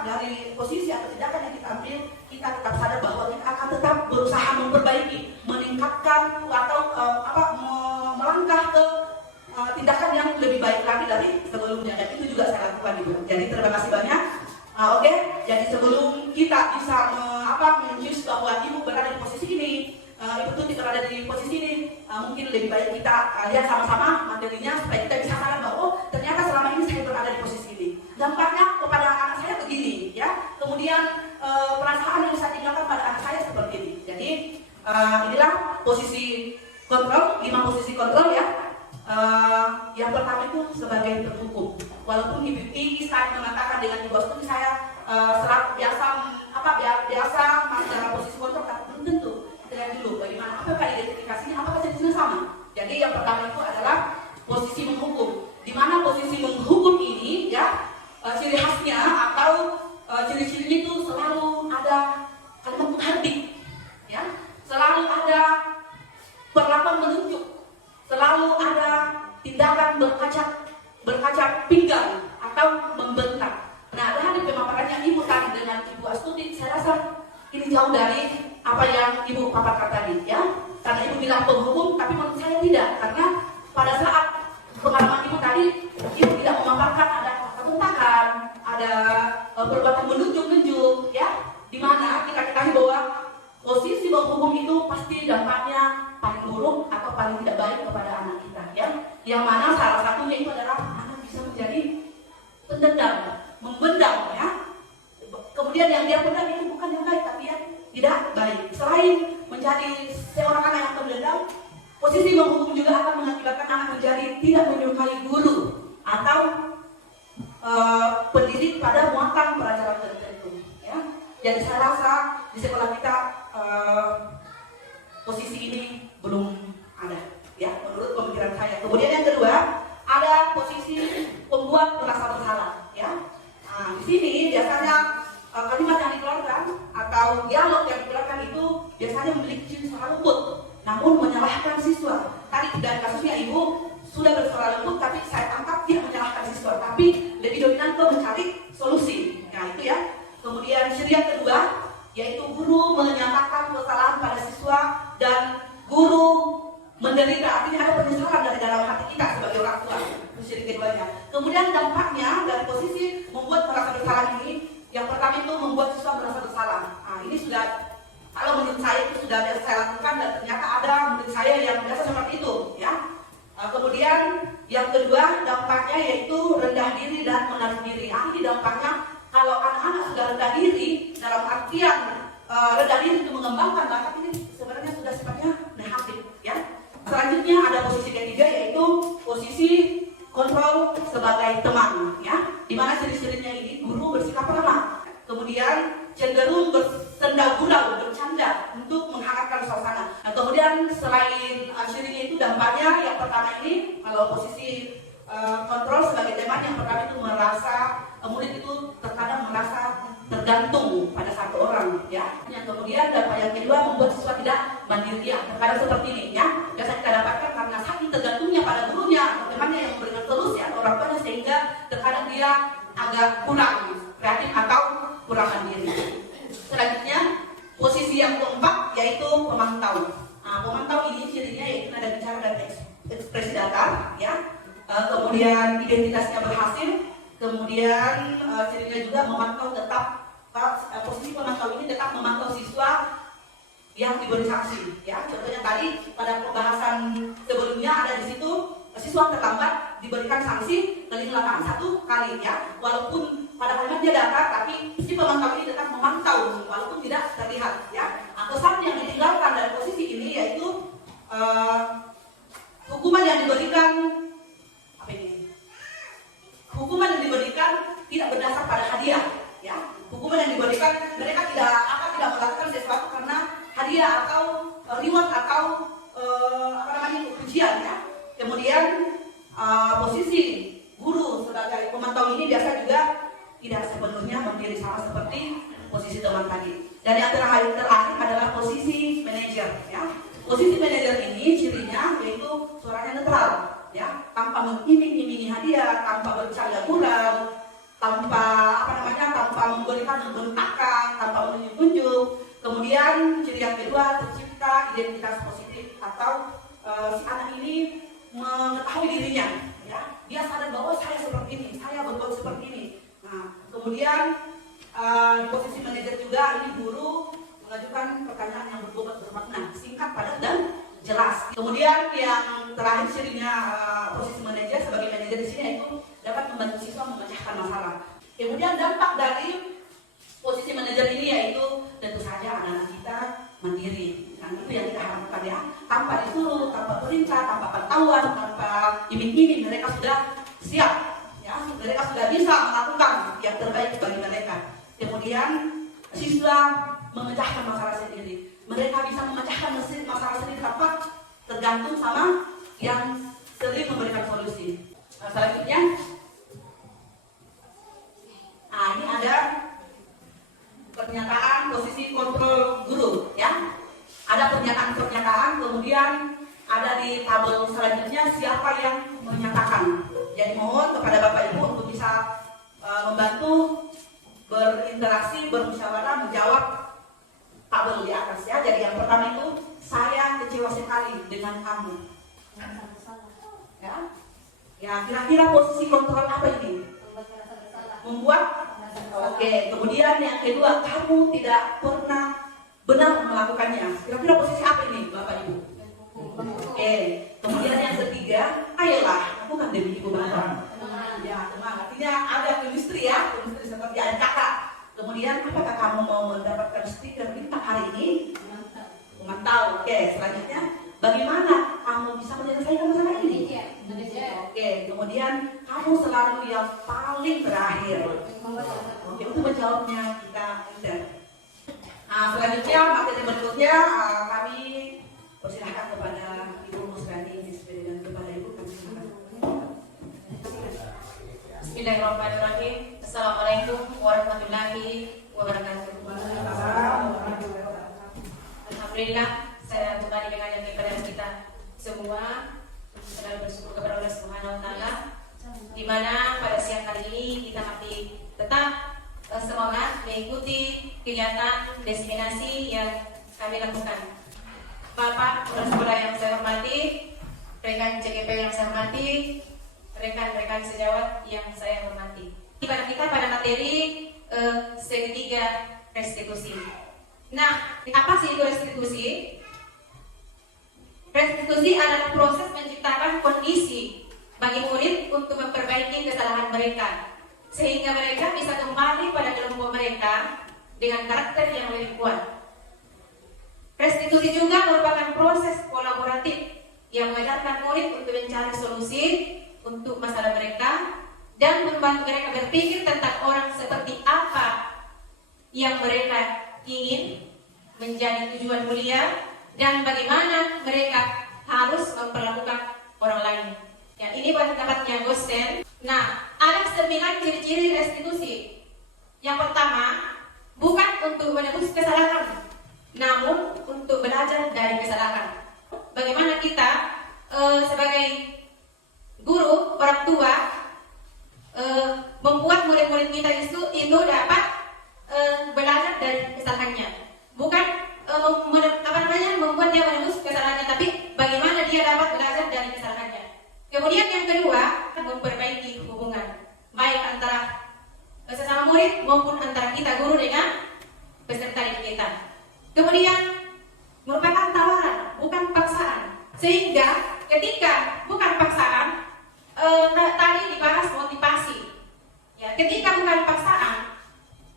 dari posisi atau tindakan yang kita ambil, kita tetap sadar bahwa kita akan tetap berusaha memperbaiki, meningkatkan atau melangkah ke tindakan yang lebih baik lagi dari sebelumnya. Dan itu juga saya lakukan, Ibu. Jadi terima kasih banyak. Oke, jadi sebelum kita bisa menjus bahwa Ibu berada di posisi ini, Ibu Tuti berada di posisi ini, mungkin lebih baik kita lihat sama-sama materinya supaya kita bisa sadar bahwa ternyata selama ini saya berada di posisi ini. Dampaknya kepada anak saya begini, ya. Kemudian perasaan yang saya tinggalkan pada anak saya seperti ini. Jadi inilah posisi kontrol, 5 posisi kontrol ya. Yang pertama itu sebagai penghukum. Walaupun Ibu Iis saat mengatakan dengan Ibu Astuti saya biasa dalam posisi kontrol, tapi belum tentu. Kita lihat dulu bagaimana, apakah identifikasinya, apakah jenisnya sama. Jadi yang pertama itu adalah posisi menghukum. Di mana posisi menghukum ini ya, ciri khasnya atau ciri-cirinya itu selalu ada kalimat menghardik, ya, selalu ada perlakuan menunjuk, selalu ada tindakan berkaca pinggang atau membentak. Nah, dari pemaparannya Ibu tadi dengan Ibu Astuti, saya rasa ini jauh dari apa yang Ibu paparkan tadi, ya. Karena Ibu bilang penghukum, tapi menurut saya tidak, karena pada saat pengalaman Ibu tadi, Ibu tidak memaparkan ada kebentakan, ada perbuatan menunjuk-nunjuk, ya, di mana kita ketahui bahwa posisi menghukum itu pasti dampaknya paling buruk atau paling tidak baik kepada anak kita, ya. Yang mana salah satunya itu adalah anak bisa menjadi pendendam, membendam, ya. Kemudian yang dia pendam itu bukan yang baik, tapi yang tidak baik. Selain menjadi seorang anak yang pendendam, posisi menghukum juga akan mengakibatkan anak menjadi tidak menyukai guru atau pendidik pada muatan pelajaran tertentu, ya. Jadi saya rasa di sekolah kita posisi ini belum ada, ya, menurut pemikiran saya. Kemudian yang kedua, ada posisi pembuat merasa bersalah, ya. Nah, di sini biasanya kalimat yang dikeluarkan atau dialog yang dikeluarkan itu biasanya memiliki ciri suara lembut, namun menyalahkan siswa. Tadi dari kasusnya Ibu sudah bersuara lembut, tapi saya tangkap tidak menyalahkan siswa, tapi lebih dominan ke mencari solusi. Nah itu ya. Kemudian ciri yang kedua, yaitu guru menyatakan kesalahan pada siswa dan guru menderita, artinya ada penyesalan dari dalam hati kita sebagai orang tua. Itu ciri keduanya. Kemudian dampaknya dari posisi membuat merasa bersalah ini, yang pertama itu membuat siswa merasa bersalah. Nah ini sudah, kalau menurut saya itu sudah biasa saya lakukan dan ternyata ada menurut saya yang biasa seperti itu, ya. Kemudian yang kedua dampaknya yaitu rendah diri dan menarik diri. Ini dampaknya kalau anak-anak sudah rendah diri, dalam artian rendah diri itu mengembangkan bakat, ini sebenarnya sudah sifatnya negatif, ya. Selanjutnya ada posisi ketiga yaitu posisi kontrol sebagai teman, ya. Dimana ciri-cirinya ini guru bersikap ramah, kemudian cenderung bersenda gurau, bercanda untuk menghangatkan suasana. Nah, kemudian selain cirinya itu dampaknya yang pertama ini kalau posisi Bagaimana yang pertama itu merasa murid itu terkadang merasa tergantung pada satu orang, ya. Yang kemudian dampak yang kedua membuat siswa tidak mandiri. Terkadang seperti ini, ya. Biasa kita dapatkan karena saking tergantungnya pada gurunya, bagaimana yang memberikan solusi atau orang tuanya, sehingga terkadang dia agak kurang kreatif atau kurang mandiri. Selanjutnya posisi yang keempat yaitu pemantau. Nah, pemantau ini cirinya yaitu nada bicara dan ekspresi datar, ya. Kemudian identitasnya berhasil. Kemudian cirinya juga memantau tetap, posisi pemantau ini tetap memantau siswa yang diberi sanksi, ya. Contohnya tadi pada pembahasan sebelumnya ada di situ siswa terlambat diberikan sanksi keliling lapangan 1 kali, ya. Walaupun pada kalimat dia datar, tapi si pemantau ini tetap memantau walaupun tidak terlihat, ya. Pesan yang ditinggalkan dari posisi ini yaitu hukuman yang diberikan hukuman yang diberikan tidak berdasar pada hadiah, ya. Hukuman yang diberikan mereka tidak melakukan sesuatu karena hadiah atau reward atau pujian, ya. Kemudian posisi guru sebagai pemantau ini biasa juga tidak sepenuhnya mandiri, sama seperti posisi teman tadi. Dan yang terakhir adalah posisi manajer, ya. Posisi manajer ini cirinya yaitu suaranya netral, ya, tanpa mengiming-imingi hadiah, tanpa bercanda gurau, tanpa memberikan bentakan, tanpa menunjuk-nunjuk. Kemudian ciri yang kedua tercipta identitas positif atau si anak ini mengetahui dirinya, ya. Dia sadar bahwa saya seperti ini, saya berbuat seperti ini. Nah, kemudian di posisi manajer juga ini guru mengajukan pertanyaan yang berbobot bermakna, singkat, padat dan jelas. Kemudian yang terakhir cirinya posisi manajer sebagai manajer di sini yaitu dapat membantu siswa memecahkan masalah. Kemudian dampak dari posisi manajer ini yaitu tentu saja anak-anak kita mandiri. Nah, itu yang kita harapkan, ya. Tanpa disuruh, tanpa perintah, tanpa pantauan, tanpa iming-iming, mereka sudah siap, ya. Mereka sudah bisa melakukan yang terbaik bagi mereka. Kemudian siswa memecahkan masalah sendiri. Mereka bisa memecahkan masalah sendiri tanpa tergantung sama yang sering memberikan solusi. Selanjutnya, ini ada pernyataan posisi kontrol guru, ya. Ada pernyataan, kemudian ada di tabel selanjutnya siapa yang menyatakan. Jadi mohon kepada Bapak Ibu untuk bisa membantu berinteraksi, bermusyawarah, menjawab tabel di atas, ya. Jadi yang pertama itu, saya kecewa sekali dengan kamu, ya. Ya, kira-kira posisi kontrol apa ini? Membuat. Oke. Kemudian yang kedua, kamu tidak pernah benar melakukannya. Kira-kira posisi apa ini, Bapak Ibu? Oke. Kemudian yang ketiga, ayolah lakukan demi Ibu Bapak. Ya, teman. Artinya ada chemistry, ya, chemistry seperti adik kakak. Kemudian, apakah kamu mau mendapatkan stiker bintang hari ini? Memantau. Oke. Selanjutnya, bagaimana kamu bisa menyelesaikan masalah ini? Oke. Kemudian, kamu selalu yang paling terakhir. Oke. Untuk menjawabnya kita enter. Nah, selanjutnya materi berikutnya kami persilahkan kepada Ibu Musrani dan kepada Ibu kami silakan. Bismillahirrahmanirrahim. Assalamualaikum warahmatullahi wabarakatuh. Alhamdulillah, saya kembali mengajak kepada kita semua selalu bersyukur kepada Allah Subhanahu wa taala, di mana pada siang kali ini kita masih tetap semangat mengikuti kegiatan destinasi yang kami lakukan. Bapak kepala sekolah yang saya hormati, rekan CGP yang saya hormati, rekan-rekan sejawat yang saya hormati. Kita pada materi segitiga restitusi. Nah, apa sih itu restitusi? Restitusi adalah proses menciptakan kondisi bagi murid untuk memperbaiki kesalahan mereka, sehingga mereka bisa kembali pada kelompok mereka dengan karakter yang lebih kuat. Restitusi juga merupakan proses kolaboratif yang mengajarkan murid untuk mencari solusi untuk masalah mereka dan membantu mereka berpikir tentang orang seperti apa yang mereka ingin menjadi tujuan mulia dan bagaimana mereka harus memperlakukan orang lain. Ya, ini pendapatnya Gosen. Nah, ada 9 ciri-ciri restitusi. Yang pertama, bukan untuk menebus kesalahan, namun untuk belajar dari kesalahan. Bagaimana kita sebagai guru, orang tua, membuat murid-murid kita itu dapat belajar dari kesalahannya, bukan membuat dia menebus kesalahannya, tapi bagaimana dia dapat belajar dari kesalahannya. Kemudian yang kedua, memperbaiki hubungan baik antara sesama murid maupun antara kita guru dengan peserta didik kita. Kemudian merupakan tawaran, bukan paksaan, sehingga ketika bukan paksaan, tadi dibahas motivasi. Ya, ketika bukan paksaan,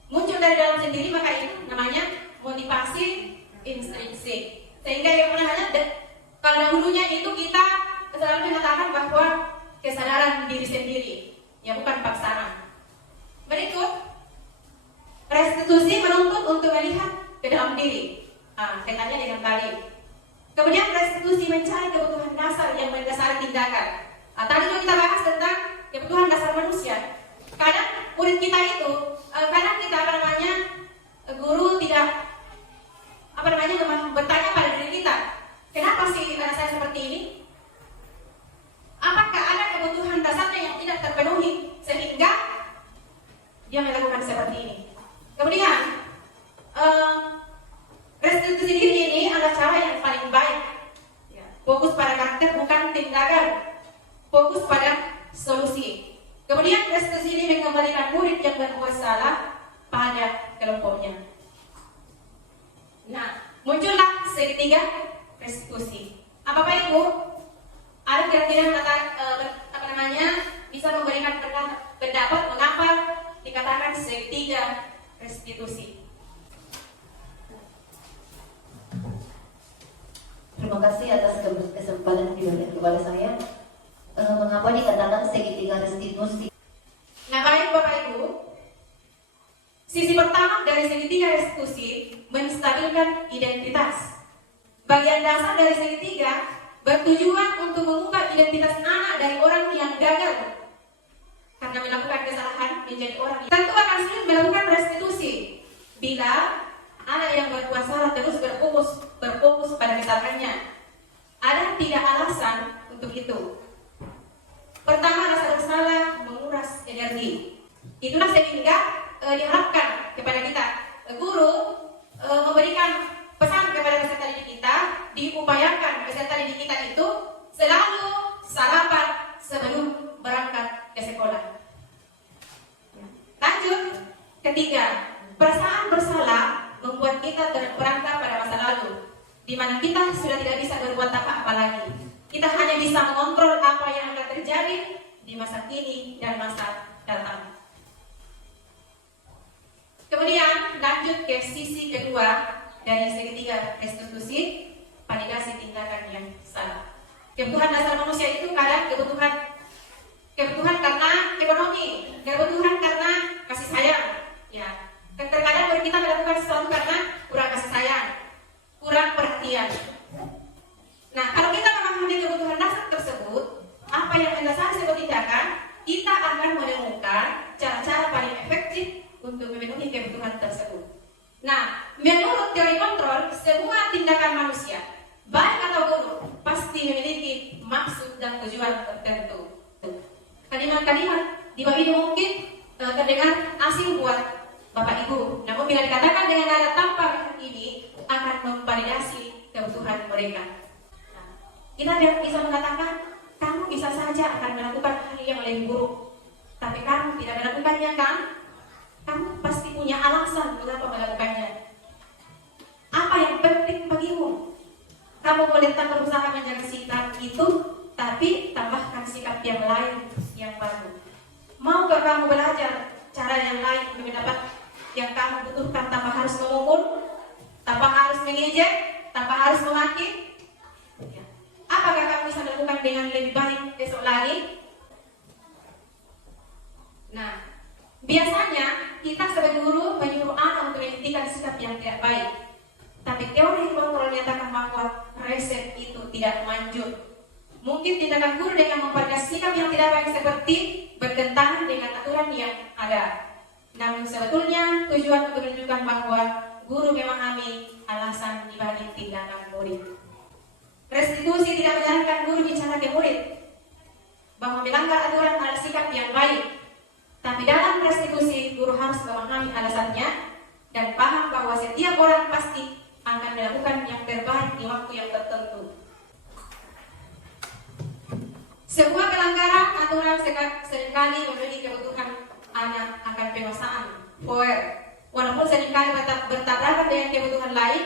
muncul dari dalam sendiri, maka itu namanya motivasi intrinsik. Sehingga yang namanya kalau dahulunya itu kita selalu mengatakan bahwa kesadaran diri sendiri, ya bukan paksaan. Berikut, restitusi menuntut untuk melihat ke dalam diri. Kaitannya dengan tadi. Kemudian restitusi mencari kebutuhan dasar yang mendasari tindakan. Tadi juga kita bahas tentang kebutuhan dasar manusia. Kadang murid kita itu, kadang kita guru tidak bertanya pada diri kita, kenapa sih saya seperti ini? Apakah ada kebutuhan dasarnya yang tidak terpenuhi sehingga dia melakukan seperti ini? Kemudian restitusi diri ini adalah cara yang paling baik. Fokus pada karakter bukan tindakan, fokus pada solusi. Kemudian restitusi ini mengembalikan murid yang berbuat salah pada kelompoknya. Nah, muncullah segitiga restitusi. Bapak Ibu, ada kira-kira bisa memberikan pendapat mengapa dikatakan segitiga restitusi? Terima kasih atas kesempatan diberikan kepada saya. Mengapa dikatakan segitiga restitusi? Nah, baik Bapak Ibu, sisi pertama dari segitiga restitusi menstabilkan identitas. Bagian dasar dari segitiga bertujuan untuk mengubah identitas anak dari orang yang gagal karena melakukan kesalahan menjadi orang yang tentu akan sulit melakukan restitusi bila anak yang berbuat salah terus berfokus pada kesalahannya. Ada 3 alasan untuk itu. Pertama, rasa bersalah menguras energi. Itulah sehingga diharapkan kepada kita guru memberikan pesan kepada peserta didik kita, diupayakan peserta didik kita itu selalu sarapan sebelum berangkat ke sekolah. Lanjut, ketiga, perasaan bersalah membuat kita terperangkap pada masa lalu, di mana kita sudah tidak bisa berbuat apa-apa lagi. Kita hanya bisa mengontrol apa yang akan terjadi di masa kini dan masa datang. Kemudian lanjut ke sisi kedua dari segitiga restitusi, validasi tindakan yang salah. Kebutuhan dasar manusia itu kadang kebutuhan karena ekonomi, kebutuhan karena kasih sayang. Ya, terkadang kita melakukan sesuatu karena kurang kasih sayang, kurang perhatian. Nah, kalau kita memahami kebutuhan dasar tersebut, apa yang mendasari sebuah tindakan, kita akan menemukan cara-cara paling efektif untuk memenuhi kebutuhan tersebut. Nah, menurut teori kontrol, semua tindakan manusia, baik atau buruk, pasti memiliki maksud dan tujuan tertentu. Kalimat-kalimat di bawah ini mungkin terdengar asing buat Bapak Ibu, namun bila dikatakan dengan nada tanpa ini akan memvalidasi kebutuhan mereka. Kita bisa mengatakan, kamu bisa saja akan melakukan hal yang lebih buruk, tapi kamu tidak melakukannya kan? Kamu pasti punya alasan mengapa melakukannya. Apa yang penting bagimu? Kamu boleh tak berusaha menjaga sikap itu, tapi tambahkan sikap yang lain yang baru. Maukah kamu belajar cara yang lain untuk mendapat yang kamu butuhkan tanpa harus memukul, tanpa harus mengejek, tanpa harus memaki? Apakah kamu bisa melakukan dengan lebih baik besok lagi? Nah, biasanya kita sebagai guru menyuruh anak untuk menghentikan sikap yang tidak baik. Tapi teori kontrol menyatakan bahwa reset itu tidak manjur. Mungkin tindakan guru dengan mempertegas sikap yang tidak baik seperti bertentangan dengan aturan yang ada. Namun sebetulnya tujuan untuk menunjukkan bahwa guru memahami alasan dibalik tindakan murid. Restitusi tidak menyarankan guru bicara ke murid bahwa melanggar aturan adalah sikap yang baik. Tapi dalam restitusi, guru harus memahami alasannya dan paham bahwa setiap orang pasti akan melakukan yang terbaik di waktu yang tertentu. Sebuah pelanggaran aturan seringkali memiliki kebutuhan anak akan pendewasaan, walaupun seringkali bertabrakan dengan kebutuhan lain,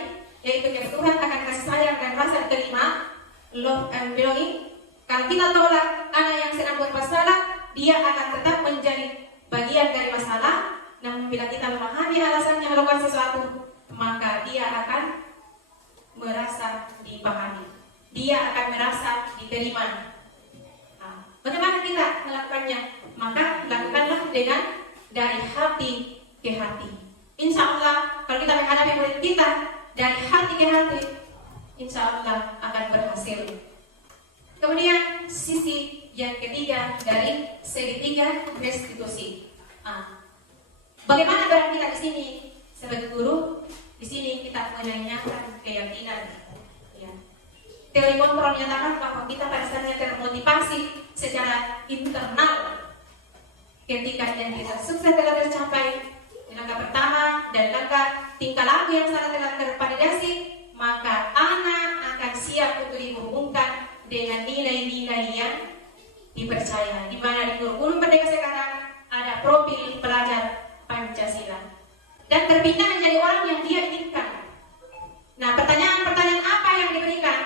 yaitu kebutuhan akan kasih sayang dan rasa diterima, love and belonging. Kalau kita tolak anak yang sedang buat masalah, dia akan tetap menjadi bagian dari masalah. Namun bila kita memahami alasannya melakukan sesuatu, maka dia akan merasa dipahami, dia akan merasa diterima. Bagaimana kita melakukannya? Maka lakukanlah dengan dari hati ke hati. Insya Allah kalau kita menghadapi murid kita dari hati ke hati, insya Allah akan berhasil. Kemudian sisi yang ketiga dari segitiga restitusi. Bagaimana peran kita di sini sebagai guru? Di sini kita menanyakan keyakinan. Ya. Teori kontrol menyatakan bahwa kita pada saatnya termotivasi secara internal ketika yang kita sukses telah tercapai di langkah pertama dan langkah tingkah laku yang salah telah tervalidasi, maka anak akan siap untuk dihubungkan dengan nilai-nilai yang dipercaya. Di mana di kurikulum Merdeka sekarang ada profil pelajar Pancasila dan terpindah menjadi orang yang dia inginkan. Nah, pertanyaan-pertanyaan apa yang diberikan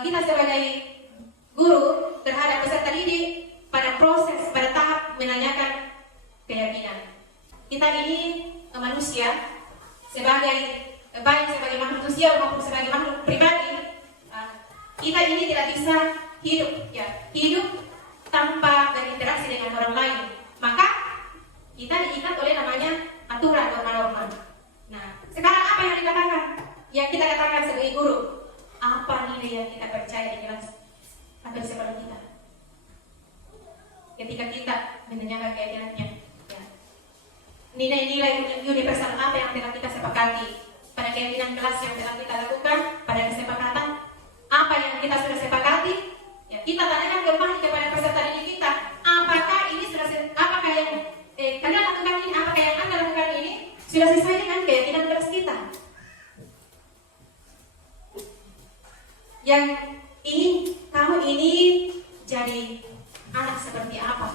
kita sebagai guru terhadap peserta didik pada proses, pada tahap menanyakan keyakinan. Kita ini manusia sebagai baik sebagai makhluk sosial maupun sebagai makhluk pribadi, kita ini tidak bisa hidup tanpa berinteraksi dengan orang lain. Maka kita diikat oleh namanya aturan, norma-norma. Nah, sekarang apa yang dikatakan? Yang kita katakan sebagai guru, apa nilai yang kita percaya di kelas atau sekolah kita? Ketika kita menanyakan keyakinannya, ya. Nilai-nilai universal apa yang telah kita sepakati pada keyakinan kelas yang telah kita lakukan, pada kesepakatan apa yang kita sudah sepakati, ya, kita tanyakan kembali kepada peserta didik kita, apakah ini sudah apakah yang kalian lakukan ini, apakah yang Anda lakukan ini sudah sesuai dengan keyakinan kelas kita? Yang ingin kamu ini jadi anak seperti apa?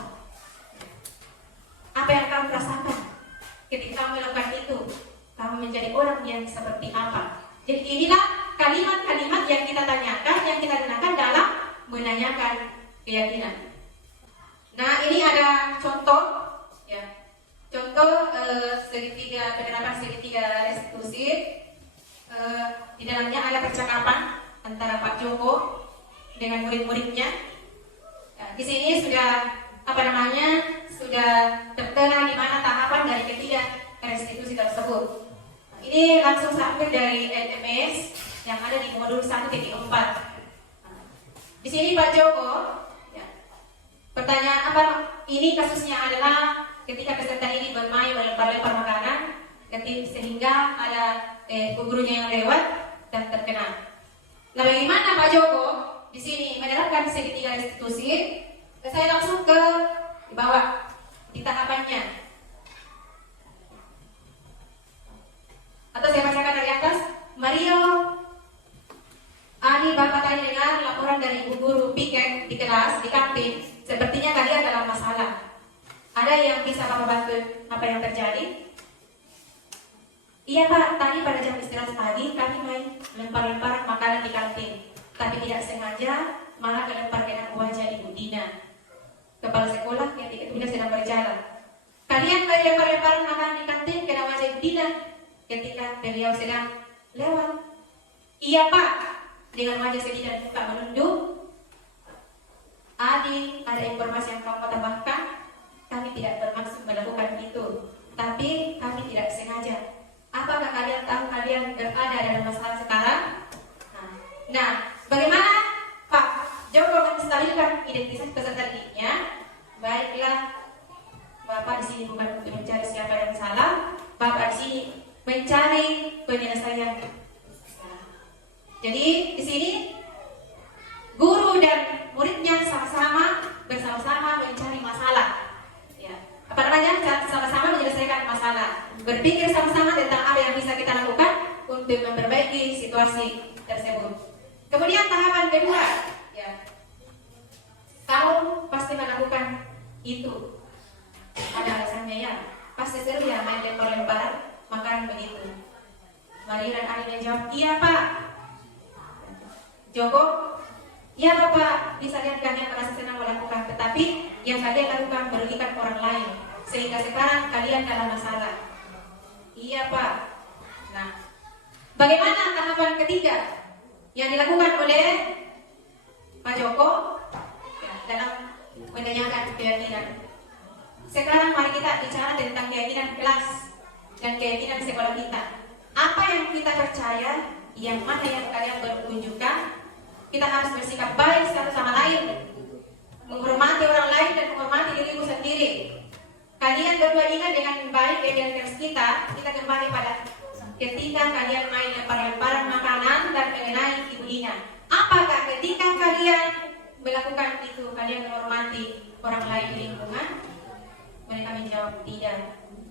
Apa yang kamu rasakan ketika kamu melakukan itu? Kamu menjadi orang yang seperti apa? Jadi inilah kalimat-kalimat yang kita tanyakan, yang kita gunakan dalam menanyakan keyakinan. Nah, ini ada contoh, ya. Contoh penerapan segitiga restitusi. Di dalamnya ada percakapan antara Pak Joko dengan murid-muridnya. Di sini sudah sudah tertera di mana tahapan dari ketiga restitusi tersebut. Ini langsung sampai dari LMS yang ada di modul 1.4. Di sini Pak Joko, ya, pertanyaan apa? Ini kasusnya adalah ketika peserta ini bermain melempar-lempar makanan, sehingga ada gurunya yang lewat dan terkena. Nah, bagaimana Pak Joko di sini menerapkan segitiga restitusi? Saya langsung ke bawah di tahapannya. Atau saya bacakan dari atas. Mario, Ani, Bapak tadi dengar laporan dari ibu guru piket di kelas, di kantin. Sepertinya kalian dalam masalah. Ada yang bisa Bapak bantu apa yang terjadi? Iya Pak, tadi pada jam istirahat pagi kami main lempar-lemparan makanan di kantin. Tapi tidak sengaja malah kelempar kena wajah Ibu Dina, kepala sekolah ketika Ibu Dina sedang berjalan. Kalian main lempar-lemparan makanan di kantin kena wajah Ibu Dina ketika beliau sedang lewat. Iya Pak, dengan wajah sedih dan muka menunduk. Adi, ada informasi yang kamu tambahkan? Kami tidak bermaksud melakukan itu, tapi kami tidak sengaja. Apakah kalian tahu kalian berada dalam masalah sekarang? Nah, bagaimana Pak Joko mencari penyelesaian. Jadi di sini guru dan muridnya bersama-sama mencari masalah. Ya, apa namanya? Sama-sama menyelesaikan masalah. Berpikir sama-sama tentang apa yang bisa kita lakukan untuk memperbaiki situasi tersebut. Kemudian tahapan kedua, ya, kamu pasti melakukan itu. Ada alasannya ya. Pasti seru ya main lempar-lempar makanan begitu. Maria dan Ali menjawab, iya Pak. Joko, iya Bapak, bisa lihat kalian merasa senang melakukan, tetapi yang kalian lakukan merugikan orang lain, sehingga sekarang kalian dalam masalah. Iya Pak. Nah, bagaimana tahapan ketiga yang dilakukan oleh Pak Joko ya, dalam menanyakan keyakinan? Sekarang mari kita bicara tentang keyakinan kelas dan keyakinan sekolah kita. Apa yang kita percaya, yang mana yang kalian berunjukkan, kita harus bersikap baik satu sama lain, menghormati orang lain dan menghormati dirimu sendiri. Kalian berdua ingat dengan baik keyakinan kelas kita kembali pada ketika kalian main lempar-lemparan makanan dan mengenai ibu Ina. Apakah ketika kalian melakukan itu, kalian menghormati orang lain di lingkungan? Mereka menjawab tidak.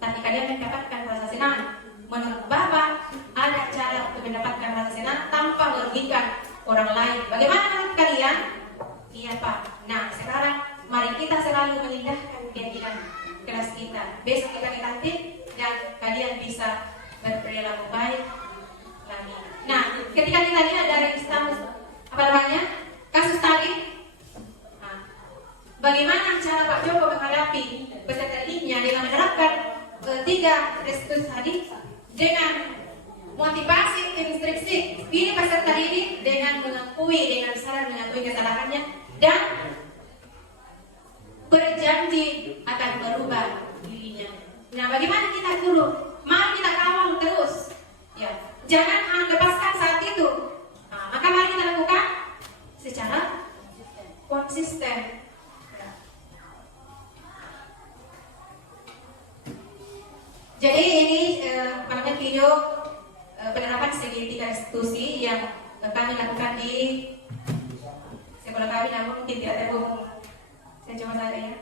Tapi kalian mendapatkan rasa senang. Menurut Bapak, ada cara untuk mendapatkan rasa senang tanpa merugikan orang lain. Bagaimana menurut kalian? Iya Pak. Nah, sekarang mari kita selalu mengindahkan keyakinan kelas kita. Besok kita dilantik dan kalian bisa berperilaku baik lagi. Nah, ketika kita lihat dari status kasus tadi, bagaimana cara Pak Joko menghadapi peserta didiknya dengan menerapkan 3 restitusi tadi dengan motivasi instruksi ini peserta didik dengan sadar mengakui kesalahannya dan berjanji akan berubah dirinya. Nah, bagaimana kita dulu? Mari kita kawal terus, ya. Jangan lepaskan saat itu. Nah, maka mari kita lakukan secara konsisten. Jadi ini video penerapan segitiga restitusi yang kami lakukan di sekolah kami, namun mungkin tidak terhubung. Saya coba saja ya.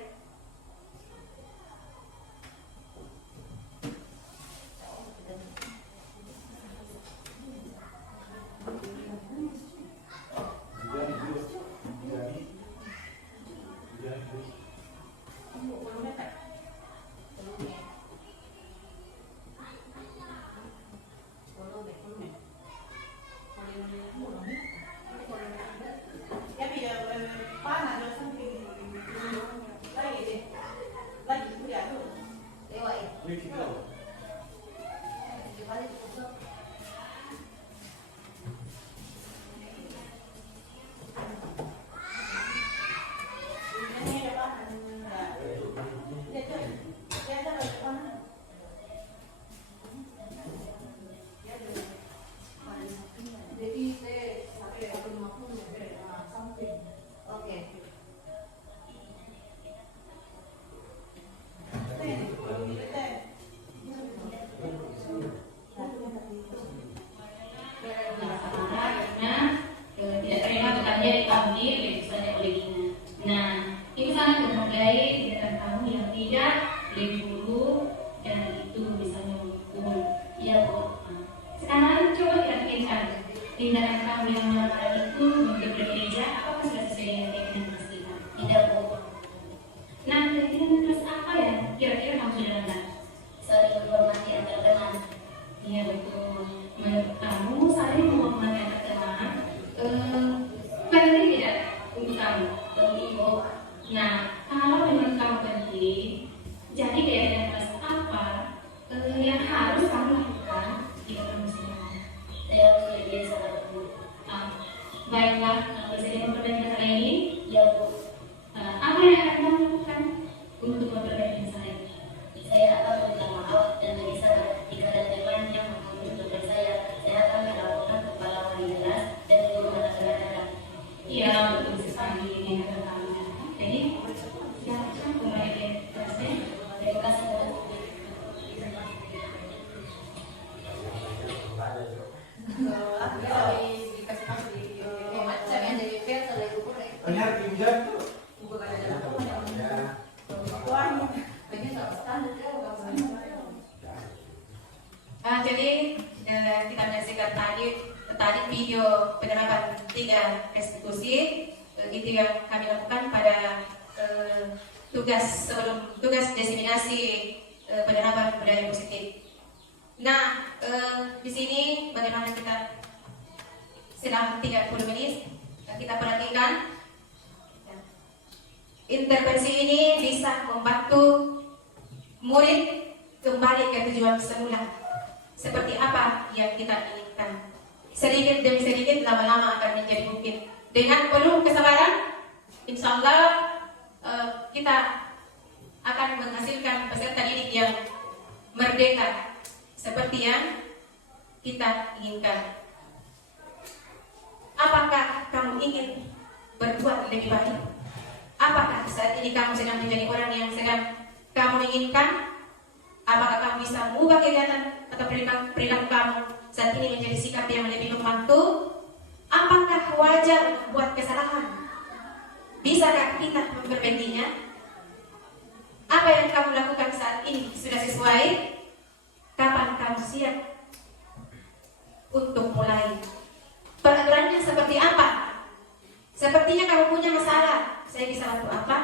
Tindakan kamu yang melakukan itu untuk bergereja, apakah sudah sesuai dengan keinginan kelas kita? Tidak, Bu. Nah, keinginan kelas apa ya? Kira-kira kamu sudah dengar? Saling menghormati antar teman. Iya, betul. Menurut kamu saling menghormati antar teman penting tidak untuk kamu? Penting, Bu. Nah, kalau menurut kamu penting, jadi keinginan kelas apa yang harus kamu lakukan di kamu sendiri? Saya harus lebih biasa. Baiklah, kalau bisa diperbanyak dikasih masuk di macam yang dari pers ada gubernur. Benar pinjam tuh. Bukan ada dalam Ya. Jadi kita menyaksikan tadi video penerapan 3 restitusi itu yang kami lakukan pada tugas diseminasi penerapan budaya positif. Nah, di sini bagaimana kita selama 30 menit kita perhatikan intervensi ini bisa membantu murid kembali ke tujuan semula seperti apa yang kita inginkan. Sedikit demi sedikit, lama-lama akan menjadi bukit. Dengan penuh kesabaran, insya Allah kita akan menghasilkan peserta didik yang merdeka seperti yang kita inginkan. Apakah kamu ingin berbuat lebih baik? Apakah saat ini kamu sedang menjadi orang yang sedang kamu inginkan? Apakah kamu bisa mengubah kegiatan atau perilaku kamu saat ini menjadi sikap yang lebih membantu? Apakah wajar membuat kesalahan? Bisakah kita memperbaikinya? Apa yang kamu lakukan saat ini sudah sesuai? Kapan kamu siap untuk mulai? Peraturannya seperti apa? Sepertinya kamu punya masalah. Saya bisa bantu apa?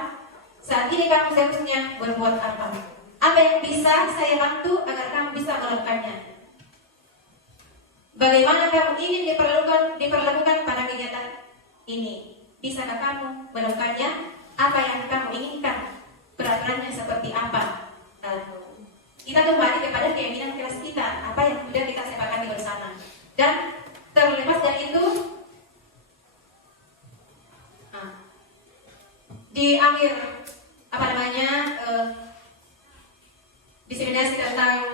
Saat ini kamu seharusnya berbuat apa? Apa yang bisa saya bantu agar kamu bisa melakukannya? Bagaimana kamu ingin diperlakukan pada kegiatan ini? Bisakah kamu melakukannya? Apa yang kamu inginkan? Peraturannya seperti apa? Kita kembali kepada keinginan kelas kita, apa yang sudah kita sepakati bersama. Dan terlepas dari itu, di akhir diseminasi tentang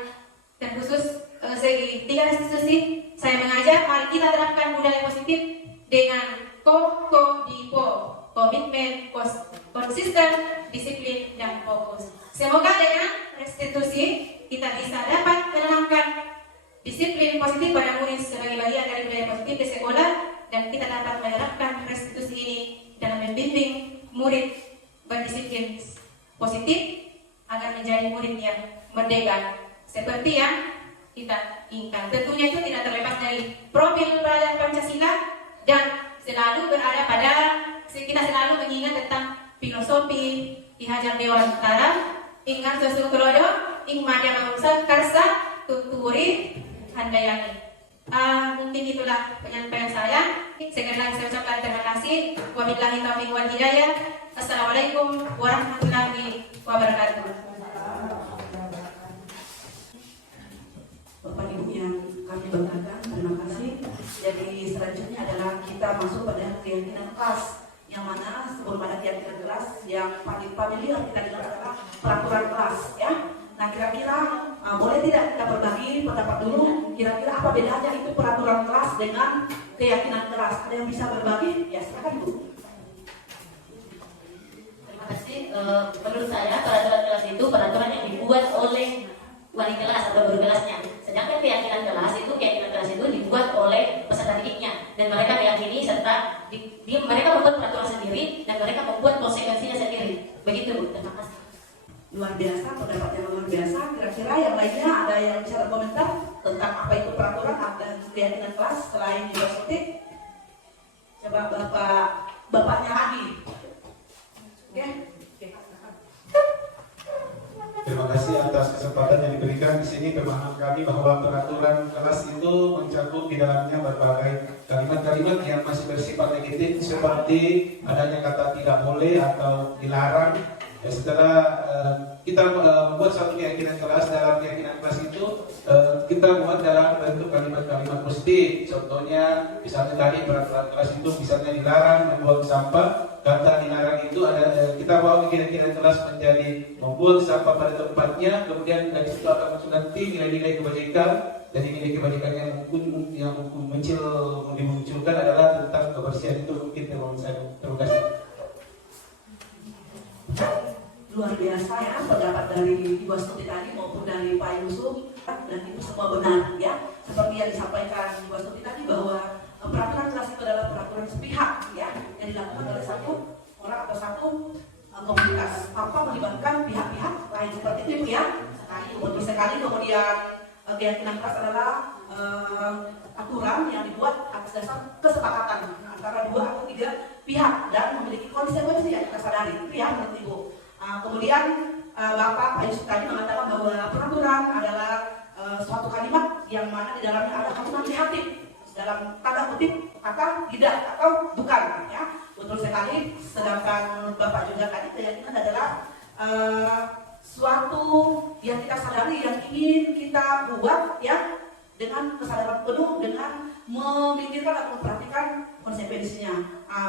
dan khusus segi 3 restitusi, saya mengajak mari kita terapkan budaya positif dengan KODIPO, komitmen, konsisten, disiplin, dan fokus. Semoga dengan restitusi kita bisa dapat menanamkan disiplin positif pada murid sebagai bagian dari budaya positif di sekolah, dan kita dapat menerapkan restitusi ini dalam membimbing murid berdisiplin positif agar menjadi murid yang merdeka seperti yang kita inginkan. Tentunya itu tidak terlepas dari profil pelajar Pancasila dan selalu berada pada kita selalu mengingat tentang filosofi Ki Hajar Dewantara, ingat sesuatu kelodo, ing madya mangsa karsa tuturi handayani. Mungkin itulah penyampaian saya. Sekali lagi saya ucapkan terima kasih. Wabillahi taufiq wal hidayah. Assalamualaikum warahmatullahi wabarakatuh. Bapak Ibu yang kami banggakan, terima kasih. Jadi selanjutnya adalah kita masuk pada keyakinan kelas, yang mana sebelum ada keyakinan kelas yang paling familiar kita dengar adalah peraturan kelas, ya. Nah, kira-kira boleh tidak kita berbagi pendapat dulu? Kira-kira apa bedanya itu peraturan kelas dengan keyakinan kelas? Ada yang bisa berbagi? Ya, silakan Bu. Terima kasih. Menurut saya peraturan kelas itu peraturan yang dibuat oleh wali kelas atau guru kelasnya. Sedangkan keyakinan kelas itu dibuat oleh peserta didiknya, dan mereka meyakini serta mereka membuat peraturan sendiri dan mereka membuat konsekuensinya sendiri. Begitu Bu. Terima kasih. Luar biasa, pendapatnya luar biasa. Kira-kira yang lainnya ada yang bisa berkomentar tentang apa itu peraturan dan keyakinan kelas selain juga seperti? Coba bapaknya lagi. Oke. Terima kasih atas kesempatan yang diberikan di sini. Pemahaman kami bahwa peraturan kelas itu mencakup di dalamnya berbagai kalimat-kalimat yang masih bersifat negatif, seperti adanya kata tidak boleh atau dilarang. Setelah kita membuat satu keyakinan kelas, dalam keyakinan kelas itu kita buat dalam bentuk kalimat-kalimat positif. Contohnya, misalnya tadi peraturan kelas itu misalnya dilarang membuang sampah. Kata dilarang itu ada kita bawa keyakinan kelas menjadi membuang sampah pada tempatnya. Kemudian dari situ akan muncul nanti nilai-nilai kebajikan. Jadi nilai kebajikan yang dimunculkan adalah tentang kebersihan. Itu mungkin teman saya. Terima kasih. Luar biasa ya pendapat dari Ibu Astuti tadi maupun dari Pak Yusuf, dan itu semua benar ya seperti yang disampaikan Ibu Astuti tadi. melibatkan pihak-pihak lain seperti itu ya. Nah itu betul sekali. Kemudian keyakinan keras adalah aturan yang dibuat atas dasar kesepakatan antara 2 atau 3 pihak dan memiliki konsekuensi yang kita sadari. Itu ya menurut Ibu. Kemudian Bapak Pak Yusuf tadi mengatakan bahwa peraturan adalah suatu kalimat yang mana di dalamnya ada kalimat negatif dalam tanda kutip kata tidak atau bukan ya. Betul sekali. Sedangkan Bapak juga tadi keyakinan adalah suatu yang kita sadari yang ingin kita buat ya dengan kesadaran penuh, dengan memikirkan atau memperhatikan konsekuensinya.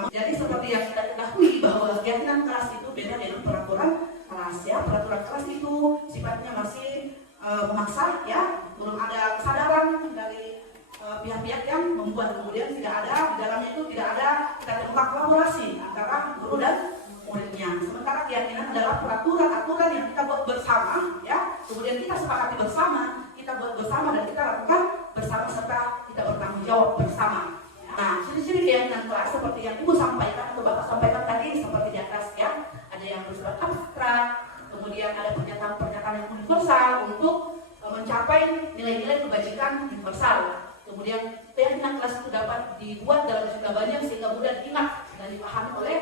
Jadi seperti yang kita ketahui bahwa keyakinan keras itu beda dengan peraturan keras ya. Peraturan keras itu sifatnya masih memaksa ya, belum ada kesadaran dari pihak-pihak yang membuat, kemudian tidak ada di dalamnya itu tidak ada kita temukan kolaborasi antara guru dan muridnya. Sementara keyakinan adalah peraturan-aturan yang kita buat bersama ya, kemudian kita sepakati bersama, kita buat bersama dan kita lakukan bersama serta kita bertanggung jawab bersama. Nah, ciri-ciri keyakinan keras seperti yang Ibu sampaikan atau Bapak sampaikan tadi seperti di atas ya, ada yang bersifat abstrak, kemudian ada pernyataan-pernyataan yang universal untuk mencapai nilai-nilai kebajikan universal. Kemudian keyakinan kelas itu dapat dibuat dalam jumlah banyak sehingga mudah diingat dan dipahami oleh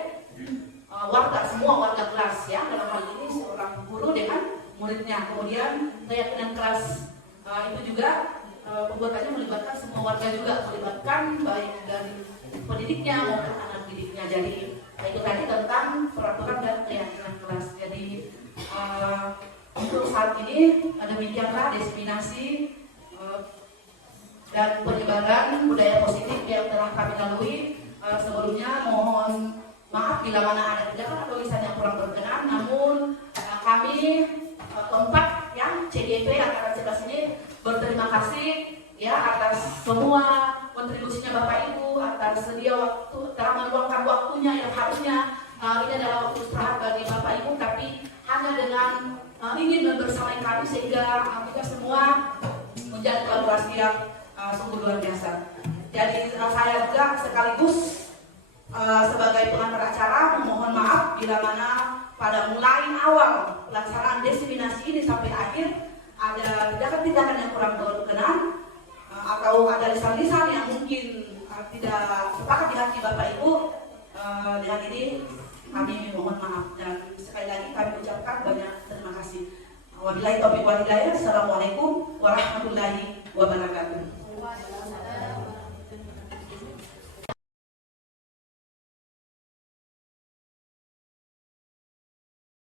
semua warga kelas ya. Dalam hal ini seorang guru dengan muridnya. Kemudian keyakinan kelas itu juga pembuatannya melibatkan semua warga juga, melibatkan baik dari pendidiknya maupun anak didiknya. Jadi itu tadi tentang peraturan dan keyakinan kelas. Jadi untuk saat ini demikianlah diseminasi dan penyebaran budaya positif yang telah kami lalui. Sebelumnya mohon maaf bila mana ada tindakan atau tulisan yang kurang berkenan, namun kami keempat yang CGP angkatan 11 ini berterima kasih ya atas semua kontribusinya Bapak Ibu, atas sedia waktu telah meluangkan waktunya yang harusnya ini adalah waktu istirahat bagi Bapak Ibu, tapi hanya dengan ingin membersamai kami sehingga kita semua menjadi kolaborasi yang sungguh luar biasa. Jadi saya juga sekaligus sebagai pengantar acara memohon maaf bila mana pada mulai awal pelaksanaan diseminasi ini sampai akhir ada tindakan-tindakan yang kurang berkenan atau ada lisan-lisan yang mungkin tidak sepakat di hati Bapak Ibu. Dengan ini kami mohon maaf dan sekali lagi kami ucapkan banyak terima kasih. Wabillahi taufiq wal hidayah. Assalamualaikum warahmatullahi wabarakatuh.